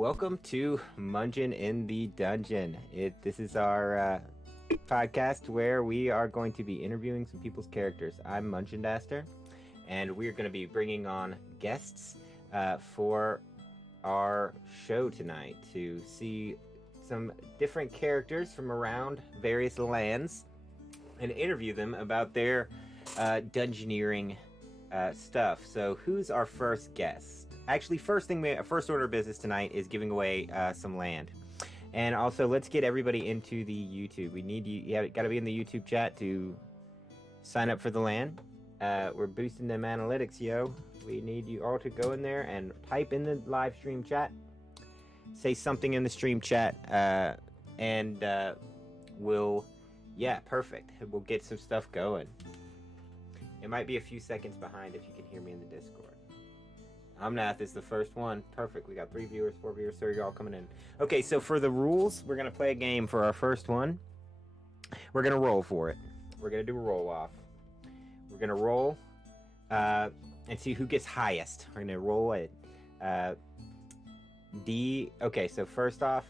Welcome to Mungen in the Dungeon. This is our podcast where we are going to be interviewing some people's characters. I'm Mungendaster, and we're going to be bringing on guests for our show tonight to see some different characters from around various lands and interview them about their dungeoneering stuff. So, who's our first guest? Actually, first order of business tonight is giving away some land, and also let's get everybody into the YouTube. We need you. You got to be in the YouTube chat to sign up for the land. We're boosting them analytics, yo. We need you all to go in there and type in the live stream chat. Say something in the stream chat, and perfect. We'll get some stuff going. It might be a few seconds behind if you can hear me in the Discord. Omnath is the first one. Perfect. We got 3 viewers, 4 viewers, so you're all coming in. Okay, so for the rules, we're going to play a game for our first one. We're going to roll for it. We're going to do a roll-off. We're going to roll and see who gets highest. We're going to roll it. Okay, so first off,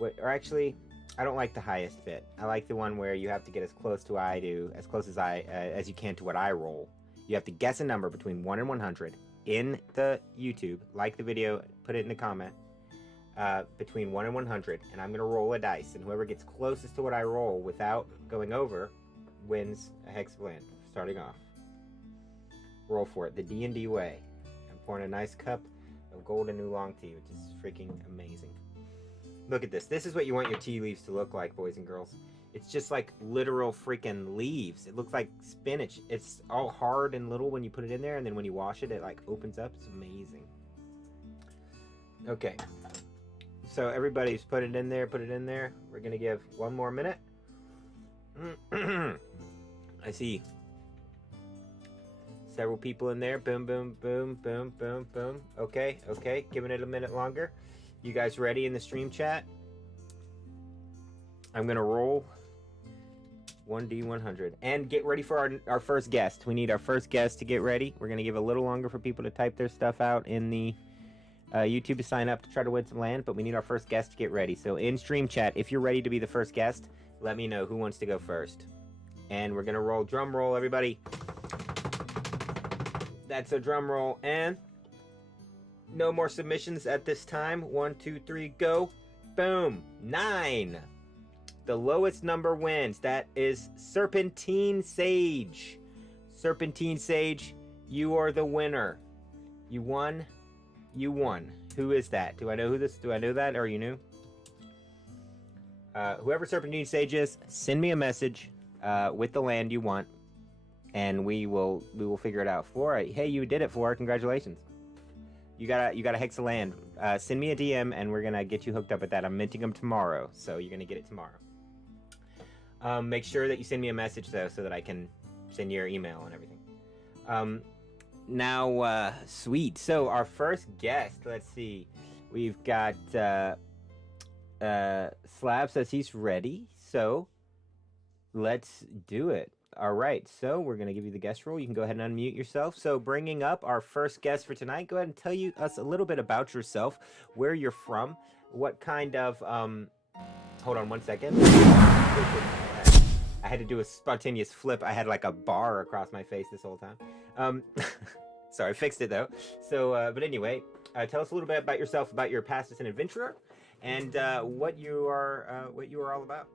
I don't like the highest bit. I like the one where you have to get as close as you can to what I roll. You have to guess a number between 1 and 100 in the YouTube. Like the video, put it in the comment. Between 1 and 100, and I'm gonna roll a dice, and whoever gets closest to what I roll without going over wins a hex of land. Starting off, roll for it the D&D way. I'm pouring a nice cup of golden oolong tea, which is freaking amazing. Look at this. This is what you want your tea leaves to look like, boys and girls. It's just like literal freaking leaves. It looks like spinach. It's all hard and little when you put it in there, and then when you wash it, it like opens up. It's amazing. Okay. So everybody's put it in there. We're going to give 1 more minute. I see several people in there. Boom, boom, boom, boom, boom, boom. Okay. Giving it a minute longer. You guys ready in the stream chat? I'm going to roll 1d100 and get ready for our first guest. We need our first guest to get ready. We're going to give a little longer for people to type their stuff out in the YouTube to sign up to try to win some land, but we need our first guest to get ready. So in stream chat, if you're ready to be the first guest, let me know who wants to go first. And we're going to roll. Drum roll, everybody. That's a drum roll. And no more submissions at this time. 1, 2, 3, go. Boom. 9. The lowest number wins. That is Serpentine Sage. Serpentine Sage, you are the winner. You won. Who is that? Do I know that, or you knew? Whoever Serpentine Sage is, send me a message with the land you want, and we will figure it out. Flora, hey, you did it, Flora. Congratulations. You got a hex of land. Send me a DM, and we're gonna get you hooked up with that. I'm minting them tomorrow, so you're gonna get it tomorrow. Make sure that you send me a message, though, so that I can send you your email and everything. Sweet. So our first guest, let's see. We've got Slab says he's ready, so let's do it. All right, so we're going to give you the guest role. You can go ahead and unmute yourself. So bringing up our first guest for tonight, go ahead and tell us a little bit about yourself, where you're from, what kind of... Hold on 1 second. I had to do a spontaneous flip. I had like a bar across my face this whole time. Sorry, I fixed it though. So, but anyway, tell us a little bit about yourself, about your past as an adventurer, and what you are all about.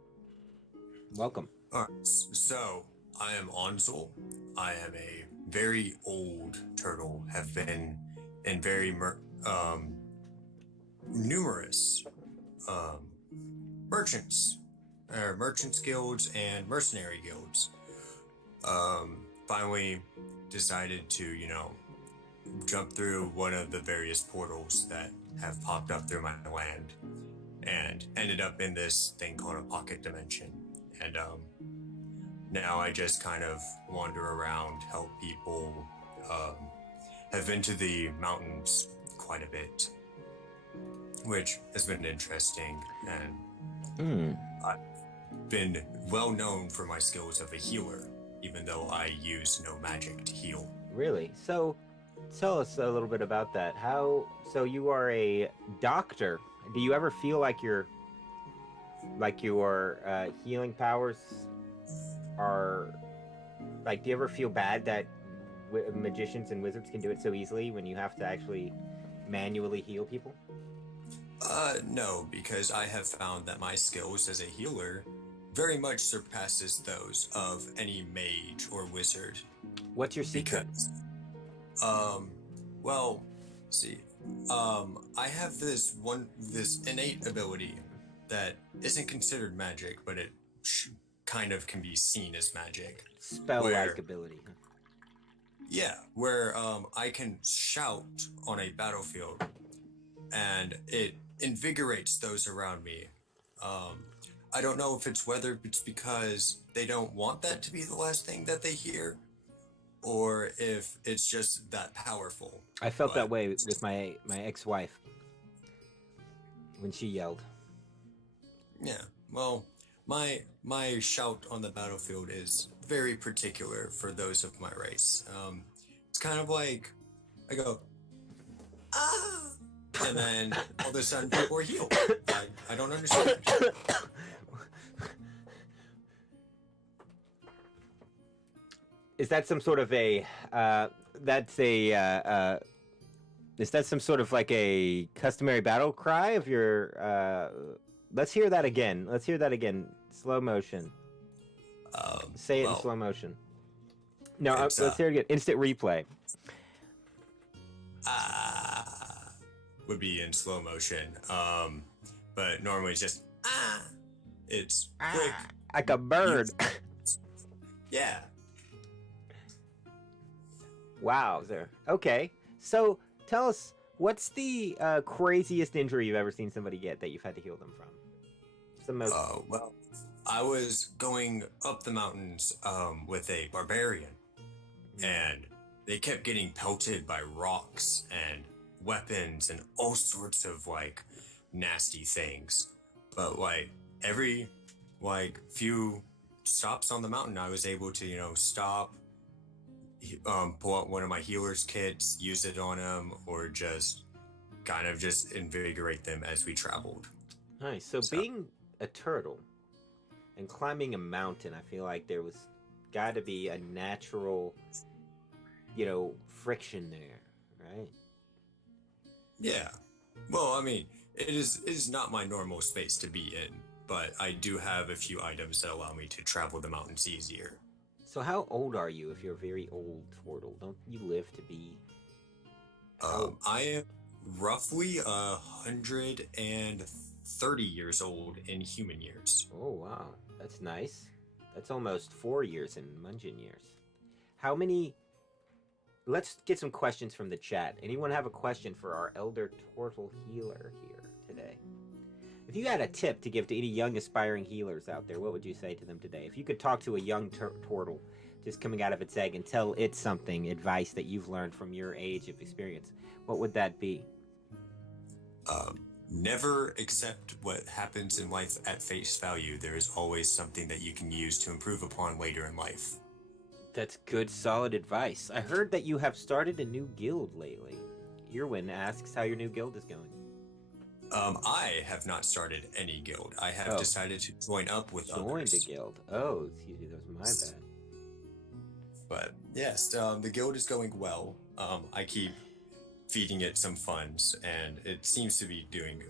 Welcome. All right, so I am Onzel. I am a very old turtle. Have been in very numerous merchants guilds and mercenary guilds. Finally decided to, jump through one of the various portals that have popped up through my land and ended up in this thing called a pocket dimension. And now I just kind of wander around, help people, have been to the mountains quite a bit, which has been interesting. And I've been well known for my skills of a healer, even though I use no magic to heal. Really? So Tell us a little bit about that. How? So you are a doctor. Do you ever feel like your healing powers are like? Do you ever feel bad that magicians and wizards can do it so easily when you have to actually manually heal people? No, because I have found that my skills as a healer very much surpasses those of any mage or wizard. What's your secret? Because, um, well, see, I have this innate ability that isn't considered magic, but it kind of can be seen as magic. Spell-like ability. Yeah, where I can shout on a battlefield, and it invigorates those around me. I don't know if it's whether it's because they don't want that to be the last thing that they hear, or if it's just that powerful. I felt that way with my ex-wife when she yelled. Yeah, well, my shout on the battlefield is very particular for those of my race. It's kind of like I go, ah, and then all of a sudden people are healed. I don't understand. Is that some sort of a? Is that some sort of like a customary battle cry of your? Let's hear that again. Let's hear that again. Slow motion. Say it in slow motion. No, let's hear it again. Instant replay. Would be in slow motion. But normally it's just It's quick. Like a bird. Yeah. Wow, there. Okay, so tell us, what's the craziest injury you've ever seen somebody get that you've had to heal them from? It's the most. Well, I was going up the mountains with a barbarian, and they kept getting pelted by rocks and weapons and all sorts of like nasty things. But like every few stops on the mountain, I was able to stop, pull out one of my healer's kits, use it on them, or just kind of just invigorate them as we traveled. Nice. So being a turtle and climbing a mountain, I feel like there was got to be a natural, friction there, right? Yeah. Well, I mean, it is not my normal space to be in, but I do have a few items that allow me to travel the mountains easier. So how old are you if you're a very old turtle? Don't you live to be... I am roughly 130 years old in human years. Oh, wow. That's nice. That's almost 4 years in Mungen years. How many... Let's get some questions from the chat. Anyone have a question for our elder turtle healer here today? If you had a tip to give to any young aspiring healers out there, what would you say to them today? If you could talk to a young turtle just coming out of its egg and tell it something, advice that you've learned from your age of experience, what would that be? Never accept what happens in life at face value. There is always something that you can use to improve upon later in life. That's good, solid advice. I heard that you have started a new guild lately. Irwin asks how your new guild is going. I have not started any guild. I have decided to join up with others. Joined a guild. Oh, excuse me, that was my bad. But yes, the guild is going well. I keep feeding it some funds, and it seems to be doing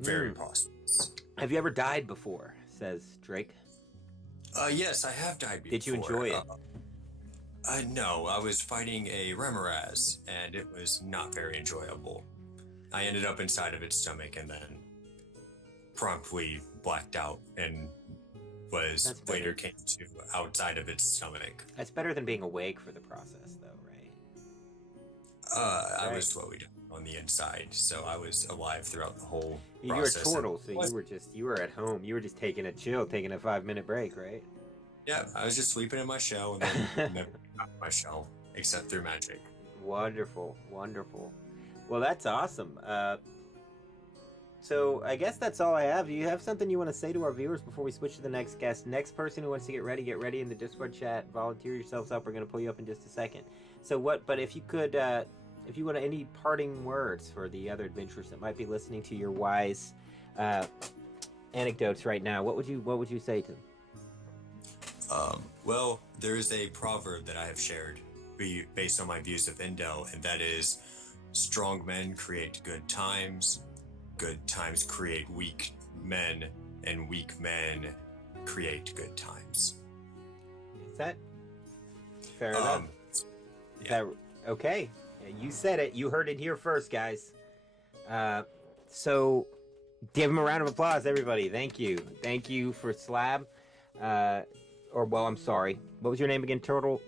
very prosperous. Have you ever died before? Says Drake. Yes, I have died before. Did you enjoy it? No, I was fighting a Remoraz, and it was not very enjoyable. I ended up inside of its stomach and then promptly blacked out and later came to outside of its stomach. That's better than being awake for the process, though, right? I was slowly dying on the inside, so I was alive throughout the whole process. You were a turtle, so you were at home. You were just taking a 5-minute break, right? Yeah, I was just sleeping in my shell and then never got my shell, except through magic. Wonderful, wonderful. Well, that's awesome. So I guess that's all I have. Do you have something you want to say to our viewers before we switch to the next guest? Next person who wants to get ready in the Discord chat. Volunteer yourselves up. We're going to pull you up in just a second. So but if you could if you want any parting words for the other adventurers that might be listening to your wise anecdotes right now, what would you say to them? Well, there is a proverb that I have shared based on my views of Indo, and that is strong men create good times create weak men, and weak men create good times. Is that fair enough? Yeah. That, okay. You said it. You heard it here first, guys. So give him a round of applause, everybody. Thank you. Thank you for Slab. I'm sorry. What was your name again? Turtle?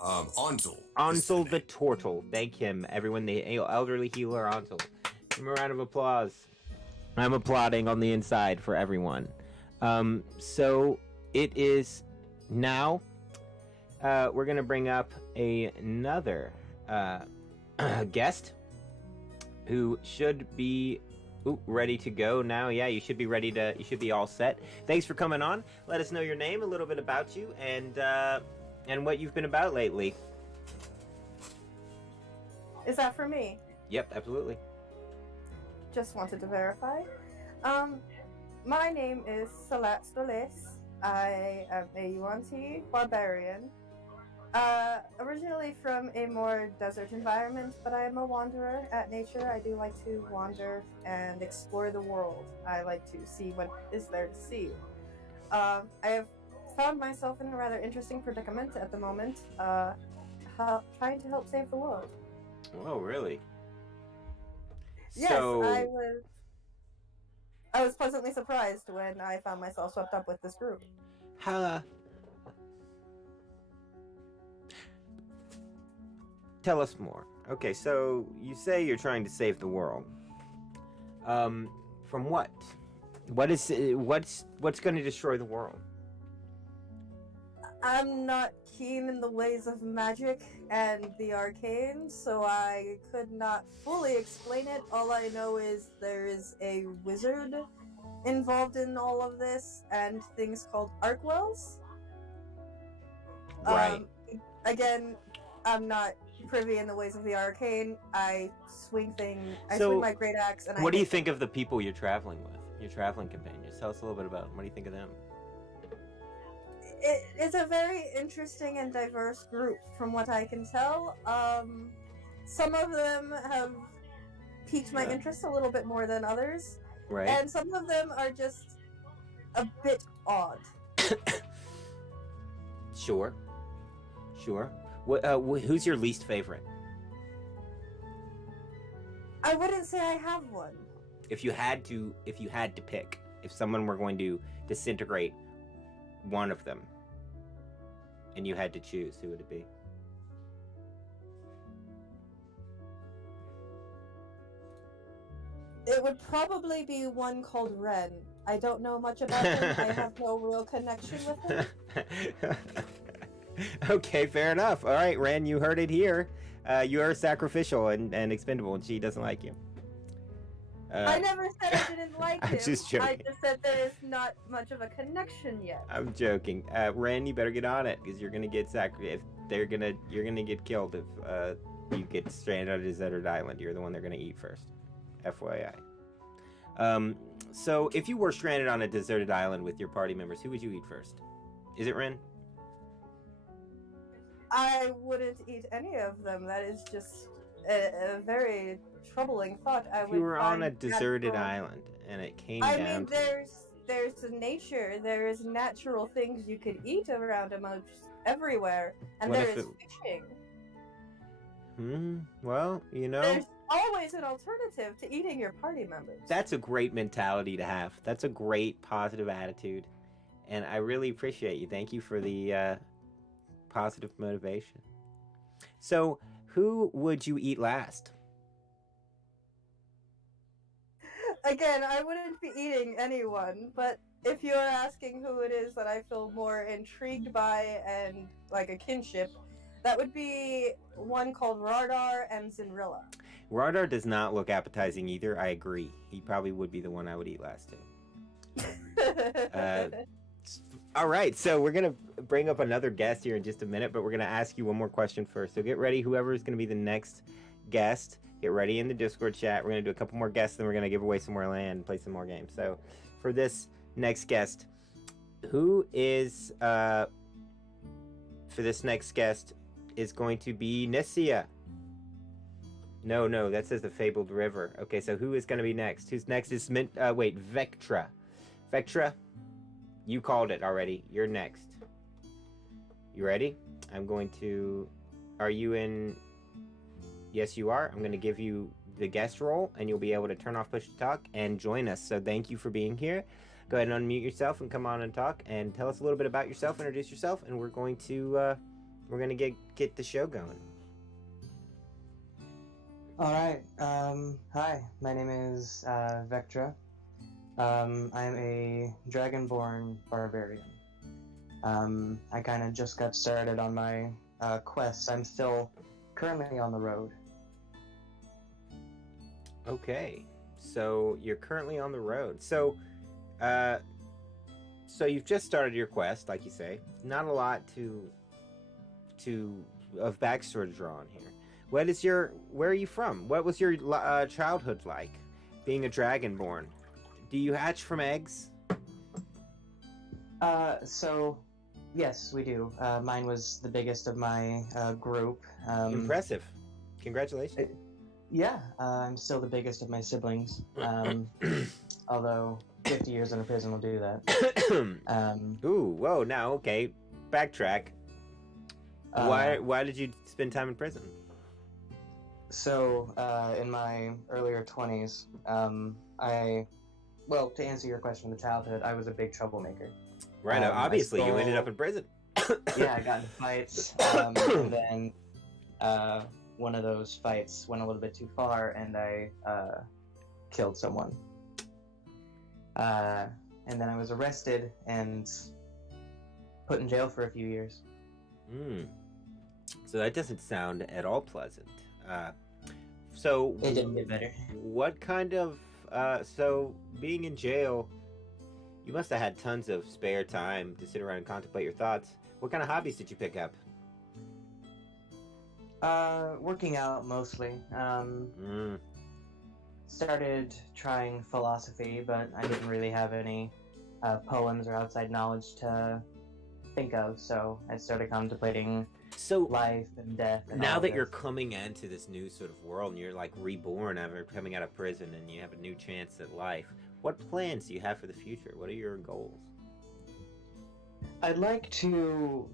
Ansel. Ansel the Turtle. Thank him, everyone. The elderly healer, Ansel. Give him a round of applause. I'm applauding on the inside for everyone. So it is now. We're going to bring up another guest who should be ready to go now. Yeah, you should be all set. Thanks for coming on. Let us know your name, a little bit about you, and what you've been about lately. Is that for me? Yep, absolutely. Just wanted to verify. My name is Salat Stoles. I am a Yuan-Ti barbarian. Originally from a more desert environment, but I am a wanderer at nature. I do like to wander and explore the world. I like to see what is there to see. I have found myself in a rather interesting predicament at the moment, trying to help save the world. Oh, really? Yes, so... I was pleasantly surprised when I found myself swept up with this group. Tell us more. Okay, so you say you're trying to save the world. From what? What's going to destroy the world? I'm not keen in the ways of magic and the arcane, so I could not fully explain it. All I know is there is a wizard involved in all of this, and things called arcwells. Right. Again, I'm not privy in the ways of the arcane. I swing my great axe, and what do you think of the people you're traveling with? Your traveling companions? Tell us a little bit about them. What do you think of them? It's a very interesting and diverse group, from what I can tell. Some of them have piqued my interest a little bit more than others, right? And some of them are just a bit odd. Sure. Who's your least favorite? I wouldn't say I have one. If you had to pick, if someone were going to disintegrate one of them, and you had to choose, who would it be? It would probably be one called Ren. I don't know much about him. I have no real connection with him. Okay, fair enough. All right, Ren, you heard it here. You are sacrificial and expendable, and she doesn't like you. I never said I didn't like him. I'm just joking. I just said there is not much of a connection yet. I'm joking. Ren, you better get on it, because you're gonna get sacrificed. You're gonna get killed if you get stranded on a deserted island. You're the one they're gonna eat first. FYI. So if you were stranded on a deserted island with your party members, who would you eat first? Is it Ren? I wouldn't eat any of them. That is just a very troubling thought. If you were on a deserted island and it came down. I mean, there's nature. There is natural things you could eat around almost everywhere, and there is fishing. Well, there's always an alternative to eating your party members. That's a great mentality to have. That's a great positive attitude, and I really appreciate you. Thank you for the positive motivation. So, who would you eat last? Again, I wouldn't be eating anyone, but if you're asking who it is that I feel more intrigued by and like a kinship, that would be one called Rardar and Zinrilla. Rardar does not look appetizing either. I agree. He probably would be the one I would eat last too. All right, so we're going to bring up another guest here in just a minute, but we're going to ask you one more question first. So get ready, whoever is going to be the next guest, get ready in the Discord chat. We're gonna do a couple more guests, then we're gonna give away some more land, and play some more games. So, for this next guest, who is for this next guest is going to be Nissia. No, that says the Fabled River. Okay, so who is going to be next? Who's next is Vectra. Vectra, you called it already. You're next. You ready? I'm going to... Are you in... Yes, you are. I'm going to give you the guest role, and you'll be able to turn off push to talk and join us. So thank you for being here. Go ahead and unmute yourself and come on and talk and tell us a little bit about yourself, introduce yourself, and we're going to get the show going. All right. Hi, my name is Vectra. I'm a dragonborn barbarian. I kind of just got started on my quest. I'm still currently on the road. Okay, so you're currently on the road. So you've just started your quest, like you say. Not a lot of backstory to draw on here. Where are you from? What was your childhood like, being a dragonborn? Do you hatch from eggs? So, yes, we do. Mine was the biggest of my group. Impressive. Congratulations. Yeah, I'm still the biggest of my siblings. Although 50 years in a prison will do that. Ooh, whoa, now, okay. Backtrack. Why did you spend time in prison? So, in my earlier 20s, to answer your question, the childhood, I was a big troublemaker. Right, obviously, you ended up in prison. Yeah, I got into fights, and then one of those fights went a little bit too far, and I killed someone. And then I was arrested and put in jail for a few years. So that doesn't sound at all pleasant. So it didn't get better. What kind of so being in jail, you must have had tons of spare time to sit around and contemplate your thoughts. What kind of hobbies did you pick up? Working out mostly. Started trying philosophy, but I didn't really have any poems or outside knowledge to think of, so I started contemplating life and death. And now that you're coming into this new sort of world and you're like reborn after coming out of prison and you have a new chance at life, what plans do you have for the future? What are your goals? I'd like to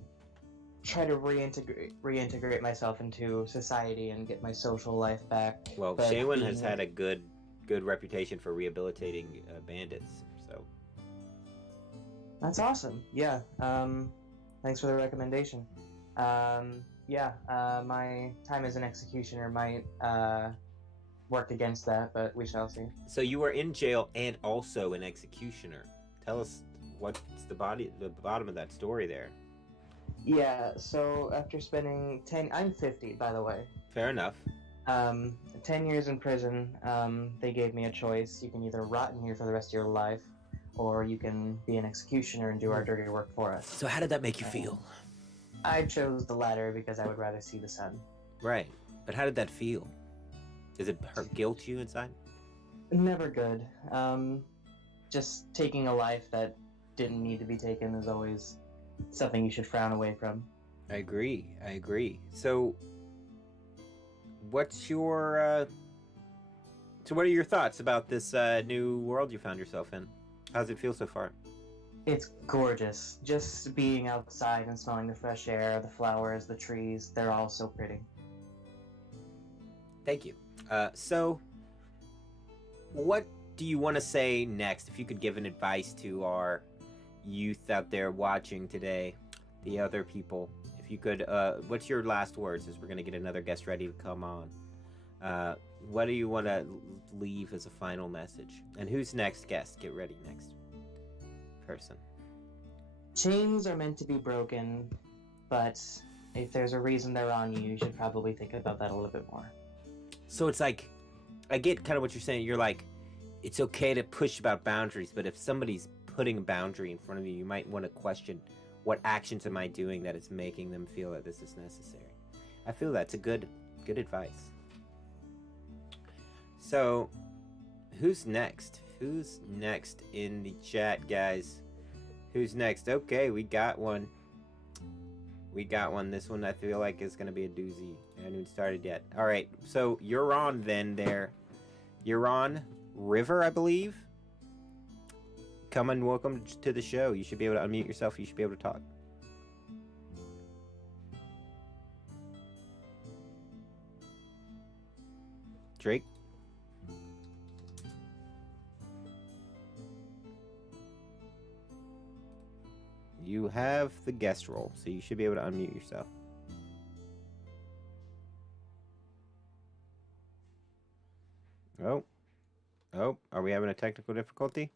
try to reintegrate myself into society and get my social life back. Well, Shaywin has had a good reputation for rehabilitating bandits, so that's awesome. Yeah. Thanks for the recommendation. My time as an executioner might work against that, but we shall see. So you were in jail and also an executioner. Tell us what's the bottom of that story there. Yeah, so after spending I'm 50, by the way. Fair enough. 10 years in prison, they gave me a choice. You can either rot in here for the rest of your life, or you can be an executioner and do our dirty work for us. So how did that make you feel? I chose the latter because I would rather see the sun. Right. But how did that feel? Does it guilt you inside? Never good. Just taking a life that didn't need to be taken is always something you should frown away from. I agree. So what's your what are your thoughts about this new world you found yourself in? How's it feel so far? It's gorgeous. Just being outside and smelling the fresh air, the flowers, the trees, they're all so pretty. Thank you. So what do you want to say next? If you could give an advice to our youth out there watching today, the other people, if you could, what's your last words as we're going to get another guest ready to come on? What do you want to leave as a final message? And who's next guest? Get ready, next person. Chains are meant to be broken, but if there's a reason they're on you, you should probably think about that a little bit more. So it's like, I get kind of what you're saying. You're like, it's okay to push about boundaries, but if somebody's putting a boundary in front of you, you might want to question, what actions am I doing that is making them feel that this is necessary? I feel that's a good advice. So, who's next? Who's next in the chat, guys? Who's next? Okay, we got one. We got one. This one I feel like is going to be a doozy. I haven't even started yet. All right, so you're on then there. You're on River, I believe. Come and welcome to the show. You should be able to unmute yourself. You should be able to talk. Drake? You have the guest role, so you should be able to unmute yourself. Oh, are we having a technical difficulty?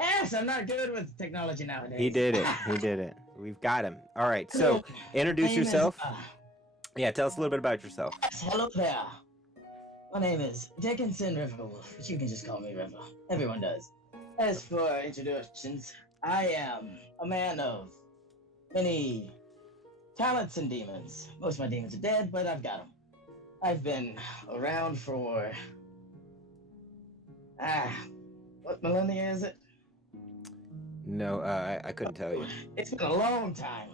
Yes, I'm not good with technology nowadays. He did it. We've got him. All right, so introduce My name is, yourself. Yeah, tell us a little bit about yourself. Hello there. My name is Dickinson Riverwolf, but you can just call me River. Everyone does. As for introductions, I am a man of many talents and demons. Most of my demons are dead, but I've got them. I've been around for... what millennia is it? No, I couldn't tell you. It's been a long time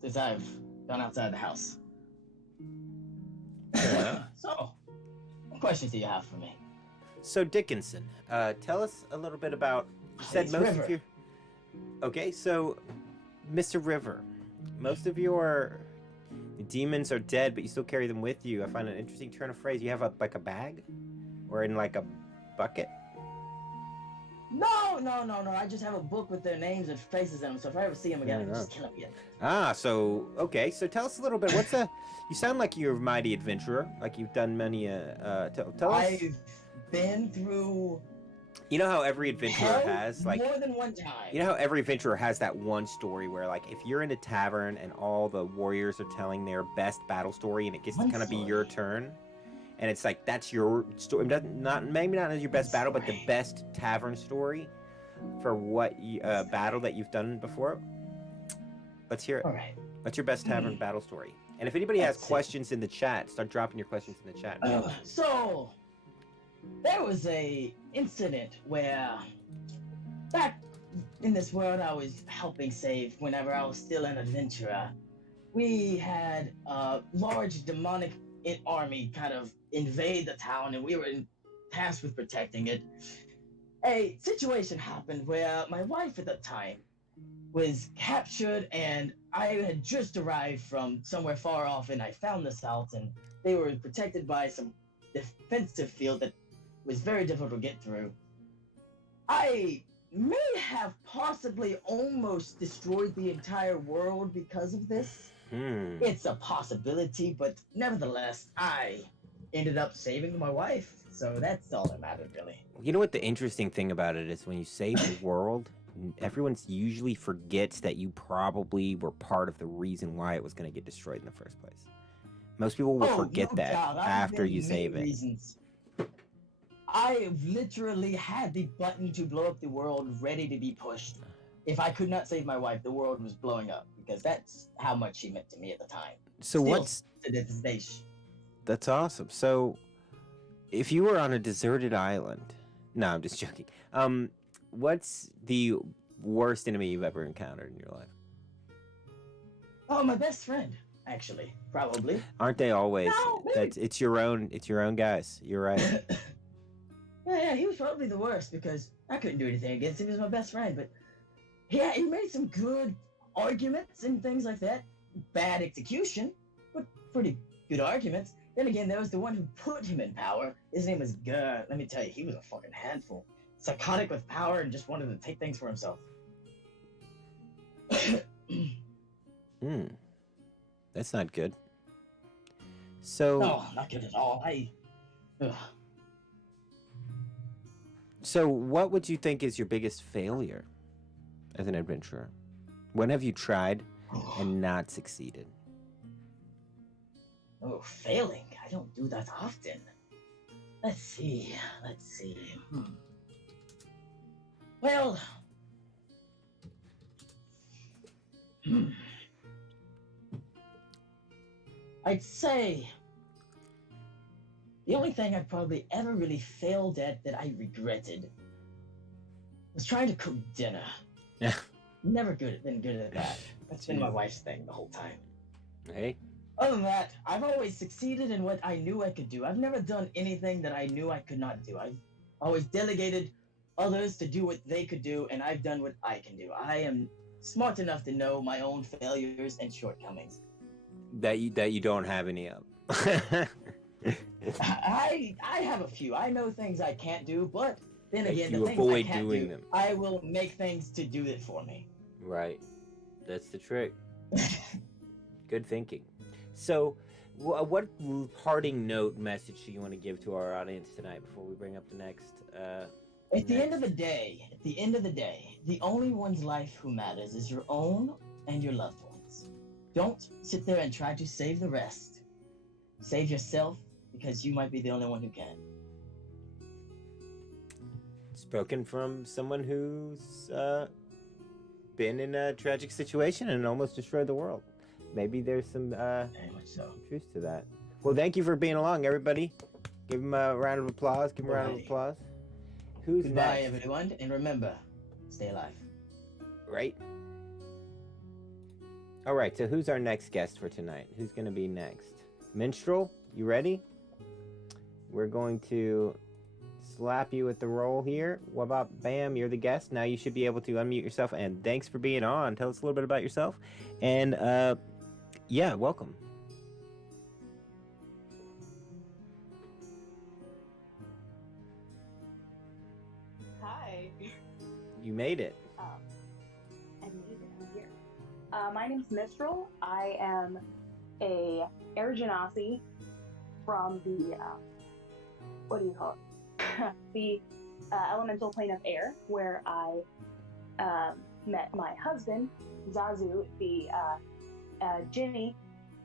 since I've gone outside the house. So, what questions do you have for me? So Dickinson, tell us a little bit about. You said It's most River. of your. Okay, so, Mr. River, most of your demons are dead, but you still carry them with you. I find an interesting turn of phrase. You have a bag, or in like a bucket. No. I just have a book with their names and faces in them. So if I ever see them again, I can just kill them again. Ah, so okay. So tell us a little bit. What's a? You sound like you're a mighty adventurer. Like you've done many. Tell us. I've been through. You know how every adventurer hell has like. more than one time. You know how every adventurer has that one story where, like, if you're in a tavern and all the warriors are telling their best battle story, and it gets to One kind of be your story. turn, and it's like that's your story. Maybe not your best battle, but the Story. best tavern story for what battle that you've done before. Let's hear it. All right. What's your best tavern battle story? And if anybody has Let's see. questions in the chat, start dropping your questions in the chat. So there was a incident where back in this world I was helping save whenever I was still an adventurer. We had a large demonic army kind of invade the town, and we were tasked with protecting it. A situation happened where my wife at the time was captured, and I had just arrived from somewhere far off, and I found this out, and they were protected by some defensive field that was very difficult to get through. I may have possibly almost destroyed the entire world because of this. It's a possibility, but nevertheless, I ended up saving my wife, so that's all that mattered, really. You know what the interesting thing about it is? When you save the world, everyone usually forgets that you probably were part of the reason why it was going to get destroyed in the first place. Most people will forget no that doubt. after I've you many save it. reasons. I literally had the button to blow up the world ready to be pushed. If I could not save my wife, the world was blowing up, because that's how much she meant to me at the time. So Still, what's to this day? That's awesome. So, if you were on a deserted island, no, I'm just joking. What's the worst enemy you've ever encountered in your life? Oh, my best friend, actually, probably. Aren't they always? No, wait. It's your own guys. You're right. Yeah, he was probably the worst because I couldn't do anything against him. He was my best friend, but yeah, he made some good arguments and things like that. Bad execution, but pretty good arguments. Then again, there was the one who put him in power. His name was Gur. Let me tell you, he was a fucking handful. Psychotic with power and just wanted to take things for himself. That's not good. So, No, not good at all. Ugh. So what would you think is your biggest failure as an adventurer? When have you tried and not succeeded? Oh, failing. I don't do that often. Let's see. Well, I'd say The only thing I probably ever really failed at that I regretted was trying to cook dinner. Yeah. Never been good at that. That's been my wife's thing the whole time. Hey. Other than that, I've always succeeded in what I knew I could do. I've never done anything that I knew I could not do. I've always delegated others to do what they could do, and I've done what I can do. I am smart enough to know my own failures and shortcomings. That you don't have any of. I have a few. I know things I can't do, but then Like again, you the things I avoid can't doing do, them. I will make things to do it for me. Right. That's the trick. Good thinking. So, what parting note message do you want to give to our audience tonight before we bring up the next? At the end of the day, the only one's life who matters is your own and your loved ones. Don't sit there and try to save the rest. Save yourself, because you might be the only one who can. Spoken from someone who's been in a tragic situation and almost destroyed the world. Maybe there's some Very much so. truth to that. Well, thank you for being along, everybody. Give him a round of applause. Give him a round of Alrighty. applause. Who's Goodbye, next? everyone, and remember, stay alive. Right. All right. So who's our next guest for tonight? Who's going to be next? Minstrel, you ready? We're going to slap you at the roll here. What about Bam? You're the guest. Now you should be able to unmute yourself. And thanks for being on. Tell us a little bit about yourself. And yeah, welcome. Hi. You made it. I made it. I'm here. My name's Mistral. I am a air genasi from the what do you call it? The elemental plane of air, where I met my husband, Zazu, the Jinny,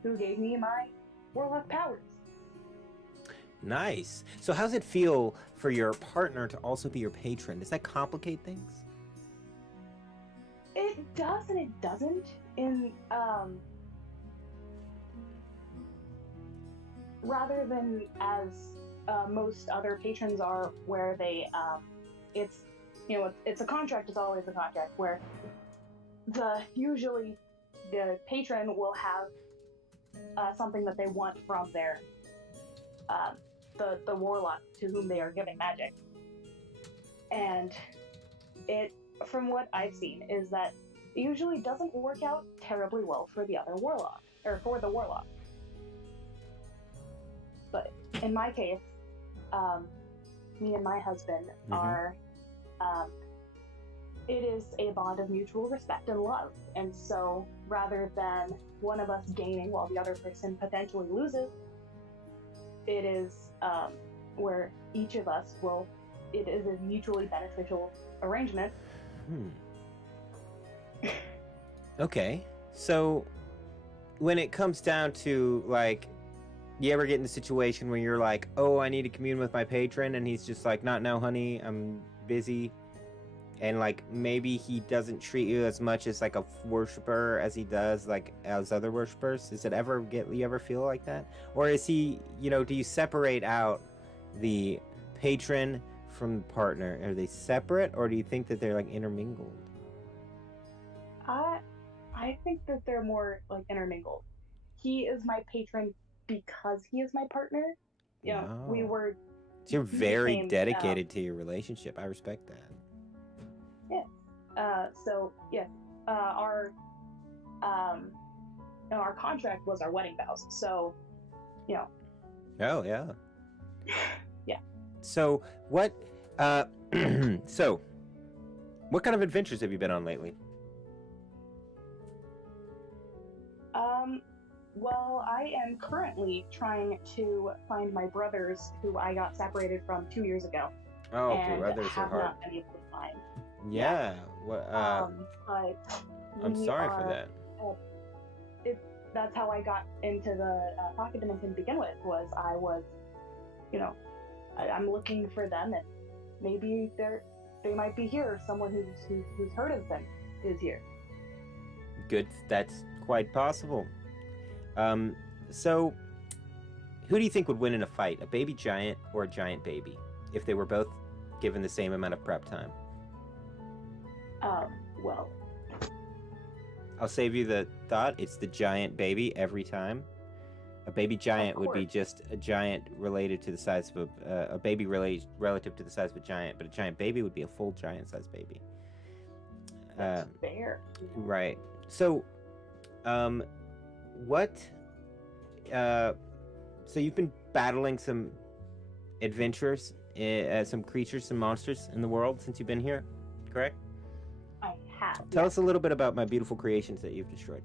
who gave me my warlock powers. Nice. So how's it feel for your partner to also be your patron? Does that complicate things? It does and it doesn't. In rather than as most other patrons are, where they it's it's a contract. It's always a contract where usually the patron will have something that they want from their the warlock to whom they are giving magic, and it, from what I've seen, is that it usually doesn't work out terribly well for the other warlock, or for the warlock. But in my case, me and my husband are, it is a bond of mutual respect and love. And so rather than one of us gaining while the other person potentially loses, it is where each of us will, it is a mutually beneficial arrangement. Okay. So when it comes down to, like, you ever get in the situation where you're like, oh, I need to commune with my patron, and he's just like, not now, honey, I'm busy. And like, maybe he doesn't treat you as much as like a worshiper as he does like as other worshipers. Does it ever you ever feel like that? Or is he, do you separate out the patron from the partner? Are they separate, or do you think that they're like intermingled? I think that they're more like intermingled. He is my patron because he is my partner. We Oh. were. So you're very became, dedicated to your relationship. I respect that. Our contract was our wedding vows. So, Oh yeah. Yeah. So what? So, what kind of adventures have you been on lately? Well, I am currently trying to find my brothers who I got separated from 2 years ago. Oh, and brothers are have hard. not been able to find. Yeah. What? But I'm we sorry for are- that. That's how I got into the pocket dimension to begin with. Was I was, I'm looking for them, and maybe they might be here. Or someone who's heard of them is here. Good. That's quite possible. So, who do you think would win in a fight, a baby giant or a giant baby, if they were both given the same amount of prep time? Well, I'll save you the thought. It's the giant baby every time. A baby giant would be course. just a giant related to the size of a baby relative to the size of a giant, but a giant baby would be a full giant-sized baby. that's fair. Right. So, what? So you've been battling some adventurers, some creatures, some monsters in the world since you've been here, correct? I have. Tell us a little bit about my beautiful creations that you've destroyed.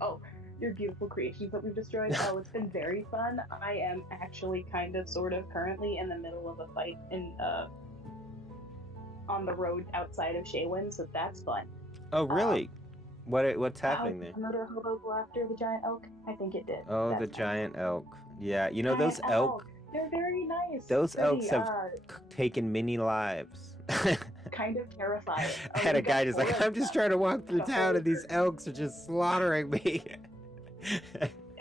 Oh, your beautiful creations that we've destroyed. Oh, it's been very fun. I am actually kind of, sort of, currently in the middle of a fight on the road outside of Shaywin, so that's fun. Oh, really? What's happening there? The murder hobo go after the giant elk? I think it did. Oh, That's the fun. giant elk. Yeah, you know Giant those elk. They're very nice. Those They're elks the, have taken many lives. kind of terrifying. I had a guy just like, I'm just trying to walk through The town whole and these elks are just slaughtering me.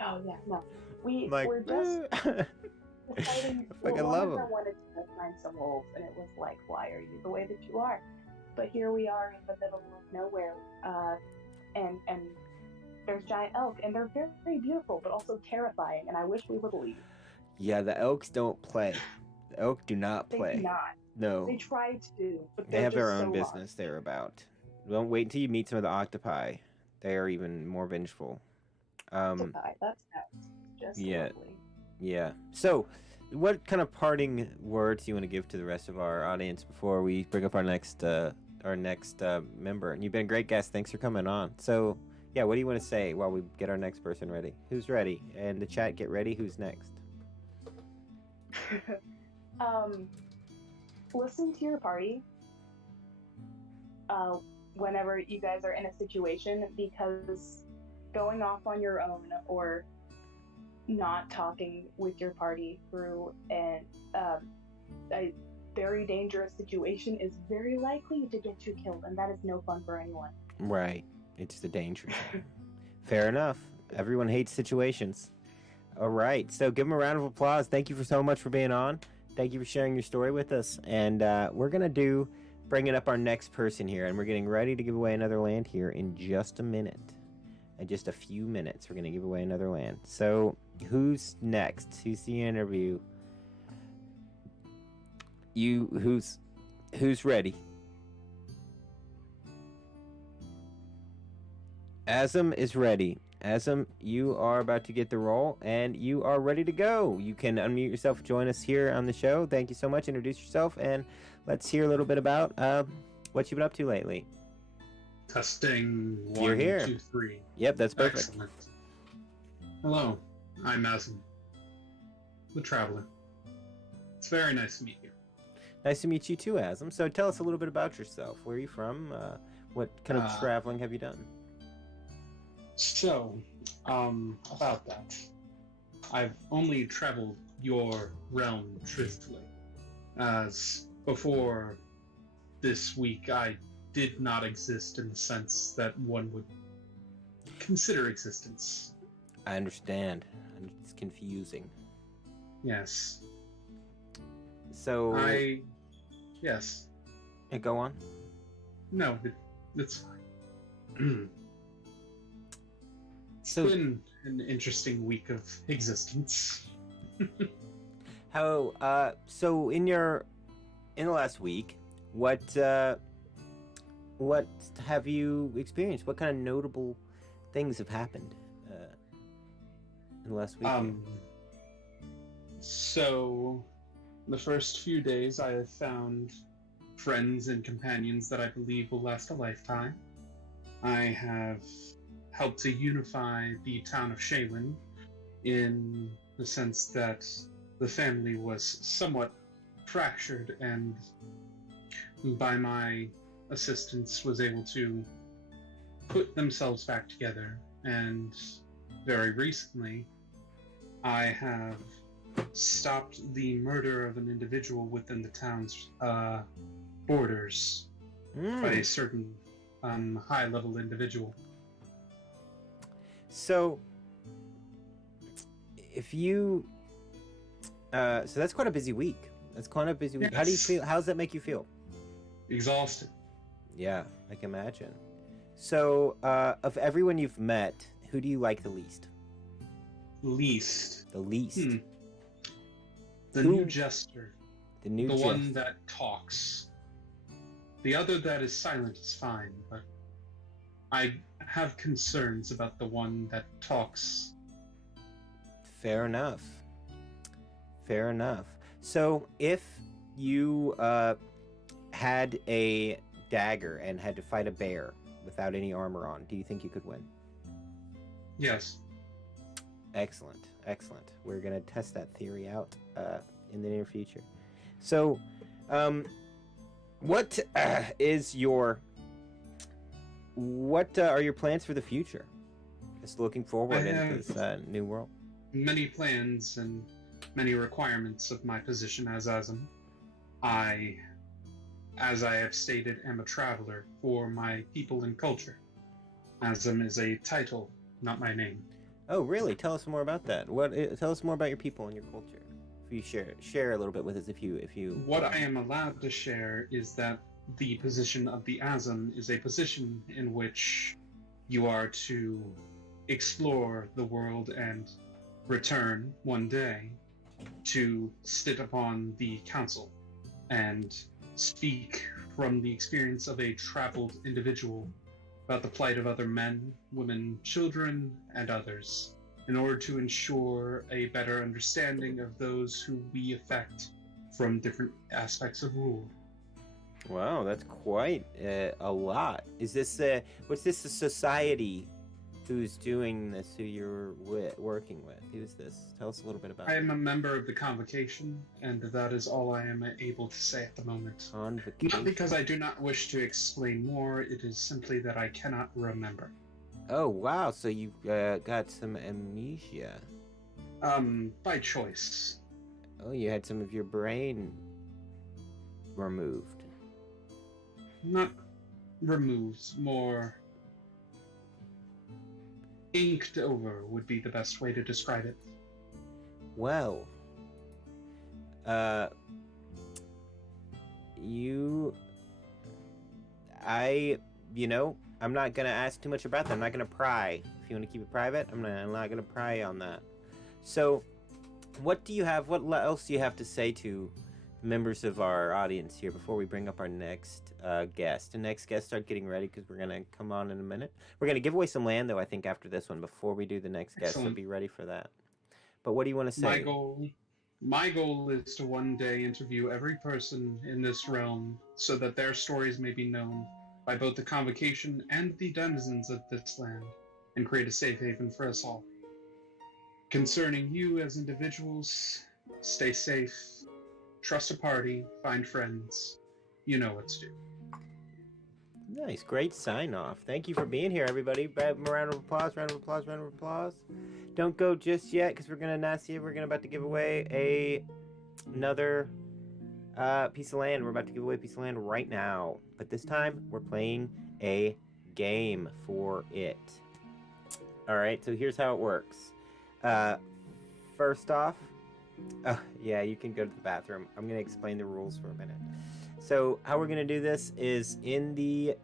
Oh yeah, no. I'm like, We're just deciding. I fucking love 'em. I wanted to find some wolves, and it was like, why are you the way that you are? But here we are in the middle of nowhere, and there's giant elk, and they're very, very beautiful, but also terrifying. And I wish we would leave. Yeah, the elks don't play. The elk do not They play. do not. No, They try to, but they they're have their just own so business they're about. Don't wait until you meet some of the octopi. They are even more vengeful. Octopi, that's just yeah. lovely. Yeah. So, what kind of parting words do you want to give to the rest of our audience before we bring up our next member? And you've been a great guest. Thanks for coming on. So, yeah, what do you want to say while we get our next person ready? Who's ready? And the chat, get ready. Who's next? Listen to your party whenever you guys are in a situation, because going off on your own or not talking with your party through a very dangerous situation is very likely to get you killed, and that is no fun for anyone. Right. It's the danger zone. Fair enough. Everyone hates situations. All right. So give him a round of applause. Thank you so much for being on. Thank you for sharing your story with us. And we're going to bringing up our next person here, and we're getting ready to give away another land here in just a minute. In just a few minutes, we're going to give away another land. So who's next? Who's the interview? Who's ready? Azam is ready. Azam, you are about to get the role, and you are ready to go. You can unmute yourself, join us here on the show. Thank you so much. Introduce yourself, and let's hear a little bit about what you've been up to lately. Testing. You're here. 1, 2, 3. Yep, that's perfect. Excellent. Hello, I'm Azam, the Traveler. It's very nice to meet you. Nice to meet you too, Azam. So tell us a little bit about yourself. Where are you from? What kind of traveling have you done? So, about that. I've only traveled your realm truthfully. As before this week, I did not exist in the sense that one would consider existence. I understand. It's confusing. Yes. So... Yes. Go on. No, it's fine. It's So... been an interesting week of existence. So in the last week, what have you experienced? What kind of notable things have happened in the last week? So the first few days I have found friends and companions that I believe will last a lifetime. I have helped to unify the town of Shaywin in the sense that the family was somewhat fractured, and by my assistance was able to put themselves back together. And very recently I have stopped the murder of an individual within the town's borders by a certain high-level individual. So, if you, so that's quite a busy week. That's quite a busy week. How do you Yes. feel? How does that make you feel? Exhausted. Yeah, I can imagine. So, of everyone you've met, who do you like the least? Least. The least. The Who- new jester. The new The one Jeff. that talks. The other that is silent is fine, but I have concerns about the one that talks. Fair enough. Fair enough. So, if you had a dagger and had to fight a bear without any armor on, do you think you could win? Yes. Excellent, excellent. We're gonna test that theory out in the near future. So, what is your what are your plans for the future? Just looking forward I into have- this new world. Many plans and many requirements of my position as Asm. I, as I have stated, am a traveler for my people and culture. Asm is a title, not my name. Oh, really? Tell us more about that. Tell us more about your people and your culture. If you share a little bit with us, if you. What I am allowed to share is that the position of the Asm is a position in which you are to explore the world and return one day to sit upon the council and speak from the experience of a traveled individual about the plight of other men, women, children, and others, in order to ensure a better understanding of those who we affect from different aspects of rule. Wow, that's quite a lot. Is this what's this a society? Who's doing this? Who you're working with? Who's this? Tell us a little bit about I am a member of the convocation, and that is all I am able to say at the moment. convocation. Not because I do not wish to explain more, it is simply that I cannot remember. Oh wow, so you got some amnesia. By choice. Oh, you had some of your brain removed. Not removed, more inked over would be the best way to describe it. Well, I'm not gonna ask too much about that. I'm not gonna pry. If you want to keep it private, I'm not gonna pry on that. So, what do you have? What else do you have to say to members of our audience here before we bring up our next guest? The next guest, start getting ready because we're gonna come on in a minute. We're gonna give away some land though, I think, after this one before we do the next guest. So Excellent. be ready for that. But what do you want to say? My goal is to one day interview every person in this realm so that their stories may be known by both the convocation and the denizens of this land, and create a safe haven for us all. Concerning you as individuals, stay safe, trust a party, find friends. You know what to do. Nice, great sign off. Thank you for being here, everybody. Round of applause, round of applause, round of applause. Don't go just yet because we're gonna announce you. We're about to give away another piece of land. We're about to give away a piece of land right now, but this time we're playing a game for it. All right, so here's how it works. First off, yeah, you can go to the bathroom. I'm gonna explain the rules for a minute. So how we're gonna do this is in the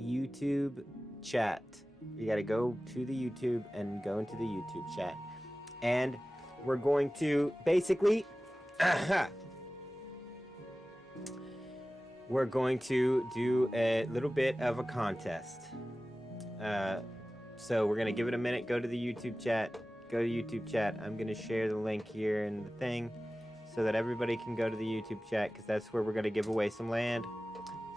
YouTube chat. You gotta go to the YouTube and go into the YouTube chat, and we're going to basically we're going to do a little bit of a contest. So we're gonna give it a minute. Go to the YouTube chat. Go to YouTube chat. I'm gonna share the link here in the thing so that everybody can go to the YouTube chat because that's where we're gonna give away some land.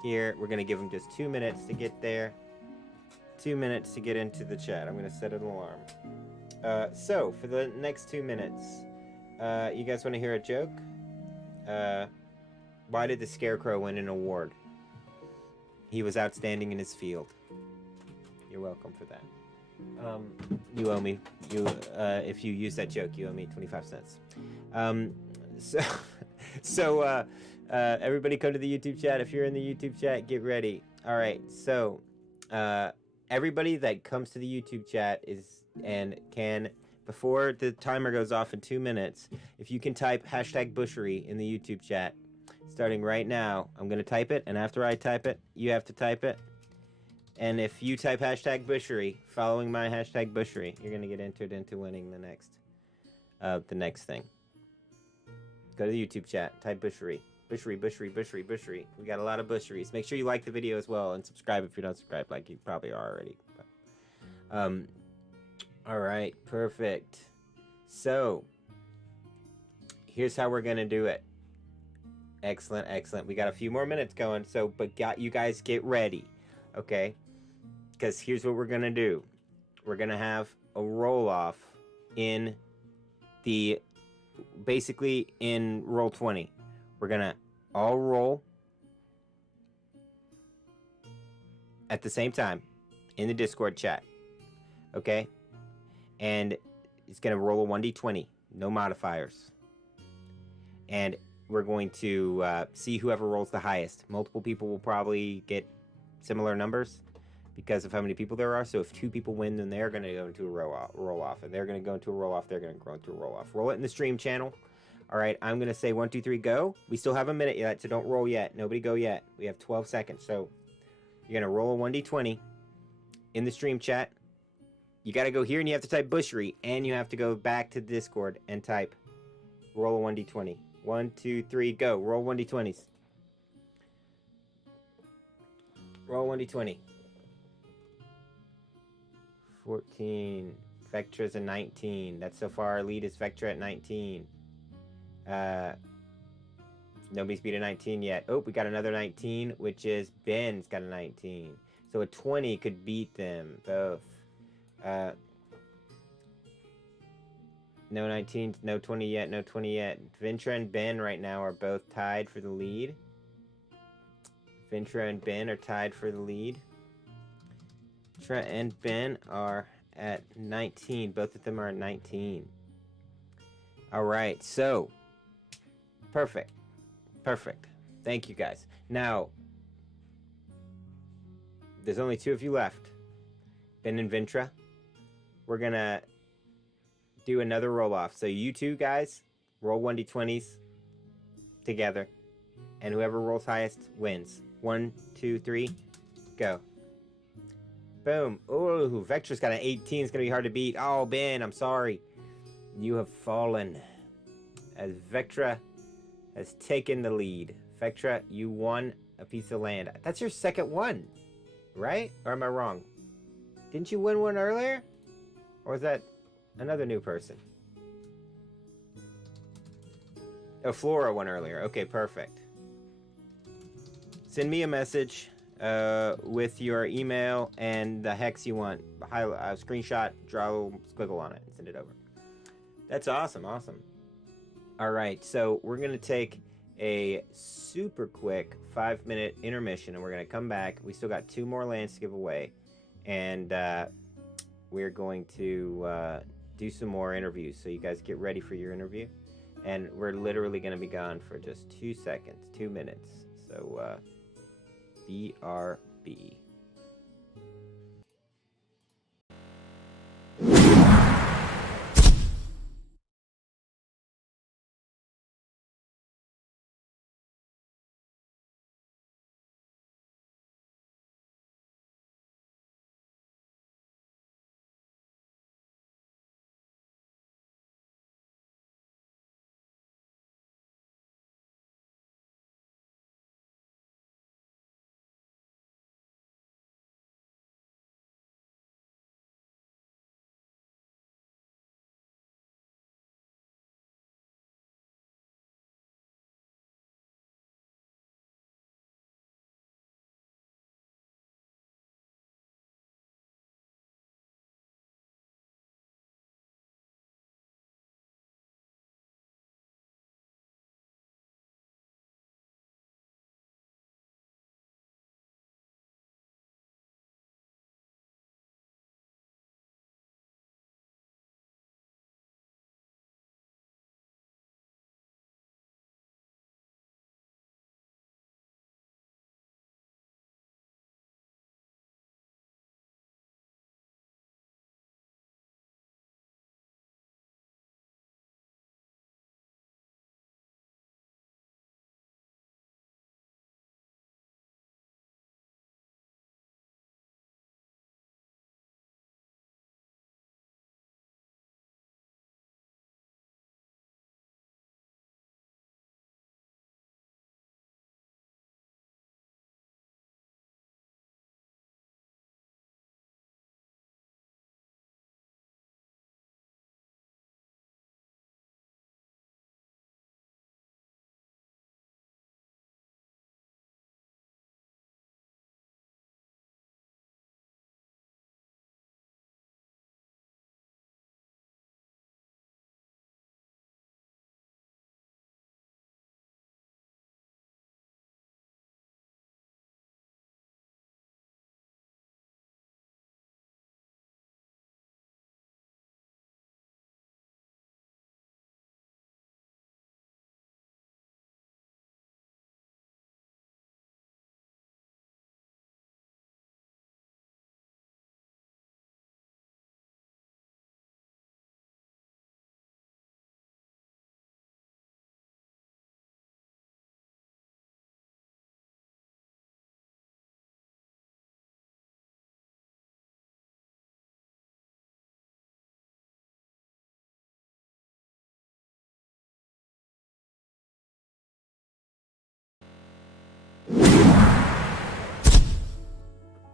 Here, we're gonna give them just 2 minutes to get there. 2 minutes to get into the chat. I'm gonna set an alarm. So for the next 2 minutes, you guys want to hear a joke? Why did the Scarecrow win an award? He was outstanding in his field. You're welcome for that. You owe me. If you use that joke, you owe me 25 cents. So everybody come to the YouTube chat. If you're in the YouTube chat, get ready. All right. So everybody that comes to the YouTube chat can before the timer goes off in 2 minutes, if you can type hashtag Bushery in the YouTube chat, starting right now, I'm going to type it, and after I type it, you have to type it. And if you type hashtag Bushery, following my hashtag Bushery, you're going to get entered into winning the next thing. Go to the YouTube chat, type Bushery. Bushery, Bushery, Bushery, Bushery. We got a lot of Busheries. Make sure you like the video as well and subscribe if you're not subscribed, like you probably are already. But, all right, perfect. So, here's how we're gonna do it. Excellent, excellent. We got a few more minutes going, so you guys get ready, okay? Because here's what we're gonna do. We're gonna have a roll off in basically in roll 20. We're gonna all roll at the same time in the Discord chat, okay? And it's gonna roll a 1d20, no modifiers. And we're going to see whoever rolls the highest. Multiple people will probably get similar numbers because of how many people there are. So if 2 people win, then they're gonna go into a roll off, and they're gonna go into a roll off. They're gonna go into a roll off. Roll it in the stream channel. All right, I'm going to say 1, 2, 3, go. We still have a minute yet, so don't roll yet. Nobody go yet. We have 12 seconds. So you're going to roll a 1d20 in the stream chat. You got to go here and you have to type Bushery, and you have to go back to Discord and type roll a 1d20. 1, 2, 3, go. Roll 1d20s. Roll 1d20. 14. Vectra's a 19. That's so far our lead is Vectra at 19. Nobody's beat a 19 yet. Oh, we got another 19, which is Ben's got a 19. So a 20 could beat them both. No 19, no 20 yet, no 20 yet. Ventra and Ben right now are both tied for the lead. Ventra and Ben are tied for the lead. Ventra and Ben are at 19. Both of them are at 19. All right, so perfect. Perfect. Thank you, guys. Now, there's only 2 of you left. Ben and Ventra. We're going to do another roll-off. So you 2 guys, roll 1d20s together. And whoever rolls highest wins. 1, 2, 3, go. Boom. Ooh, Vectra's got an 18. It's going to be hard to beat. Oh, Ben, I'm sorry. You have fallen. As Vectra has taken the lead. Vectra, you won a piece of land. That's your second one, right? Or am I wrong? Didn't you win one earlier? Or was that another new person? Oh, Flora won earlier. Okay, perfect. Send me a message with your email and the hex you want. Screenshot, draw a little squiggle on it, and send it over. That's awesome, awesome. All right, so we're going to take a super quick 5-minute intermission, and we're going to come back. We still got 2 more lands to give away, and we're going to do some more interviews. So you guys get ready for your interview, and we're literally going to be gone for just 2 seconds, 2 minutes. So BRB.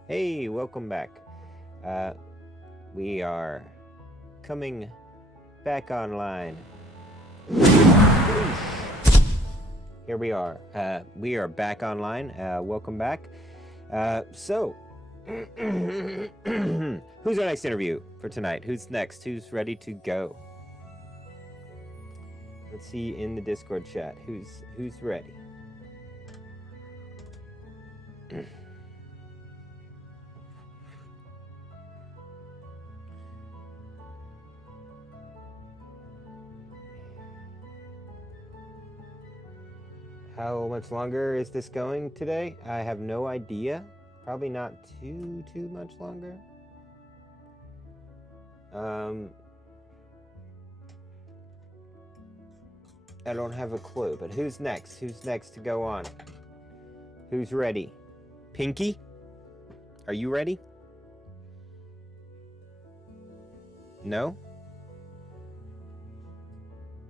Hey, welcome back. We are coming back online. Here we are. We are back online. Welcome back. So, who's our next interview for tonight? Who's next? Who's ready to go? Let's see in the Discord chat. Who's ready? How much longer is this going today? I have no idea. Probably not too much longer. I don't have a clue, but who's next? Who's next to go on? Who's ready? Pinky? Are you ready? No?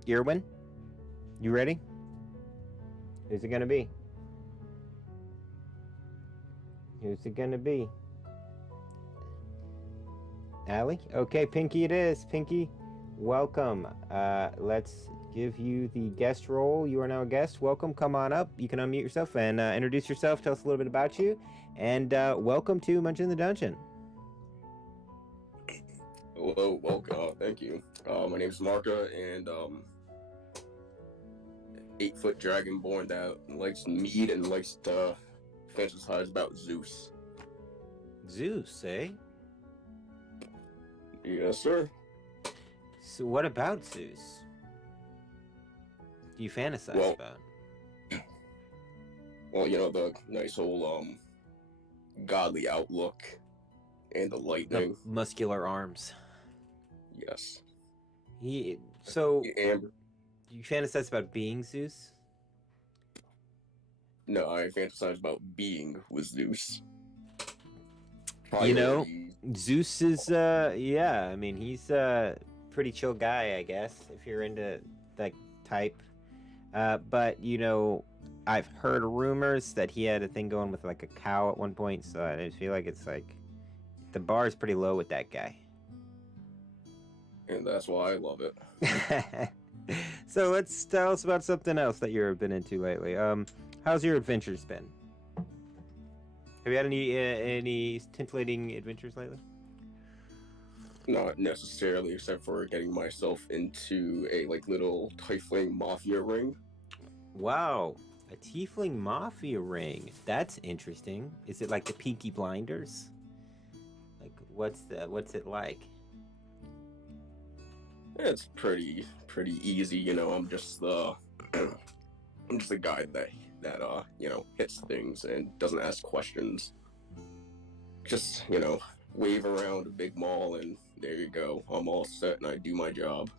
Irwin? You ready? Who's it gonna be? Who's it gonna be? Allie? Okay, Pinky it is. Pinky, welcome. Let's give you the guest role. You are now a guest. Welcome. Come on up. You can unmute yourself and introduce yourself. Tell us a little bit about you. And welcome to Mungen in the Dungeon. Hello, welcome. Thank you. My name is Marka, and 8-foot dragonborn that likes meat and likes to fantasize about Zeus. Zeus, eh? Yes, sir. So what about Zeus? Do you fantasize about? Well, the nice whole godly outlook and the lightning. The muscular arms. Yes. So And you fantasize about being Zeus? no, I fantasize about being with Zeus. You know, Priorities. Zeus is yeah, I mean he's a pretty chill guy, I guess, if you're into that type. But I've heard rumors that he had a thing going with like a cow at one point, so I just feel like it's like the bar is pretty low with that guy. And that's why I love it. So let's tell us about something else that you've been into lately. How's your adventures been? Have you had any scintillating adventures lately? Not necessarily, except for getting myself into a little tiefling mafia ring. Wow, a tiefling mafia ring. That's interesting. Is it like the Peaky Blinders? Like, what's it like? It's pretty easy, I'm just the I'm just a guy that hits things and doesn't ask questions. Just, wave around a big mall and there you go. I'm all set and I do my job.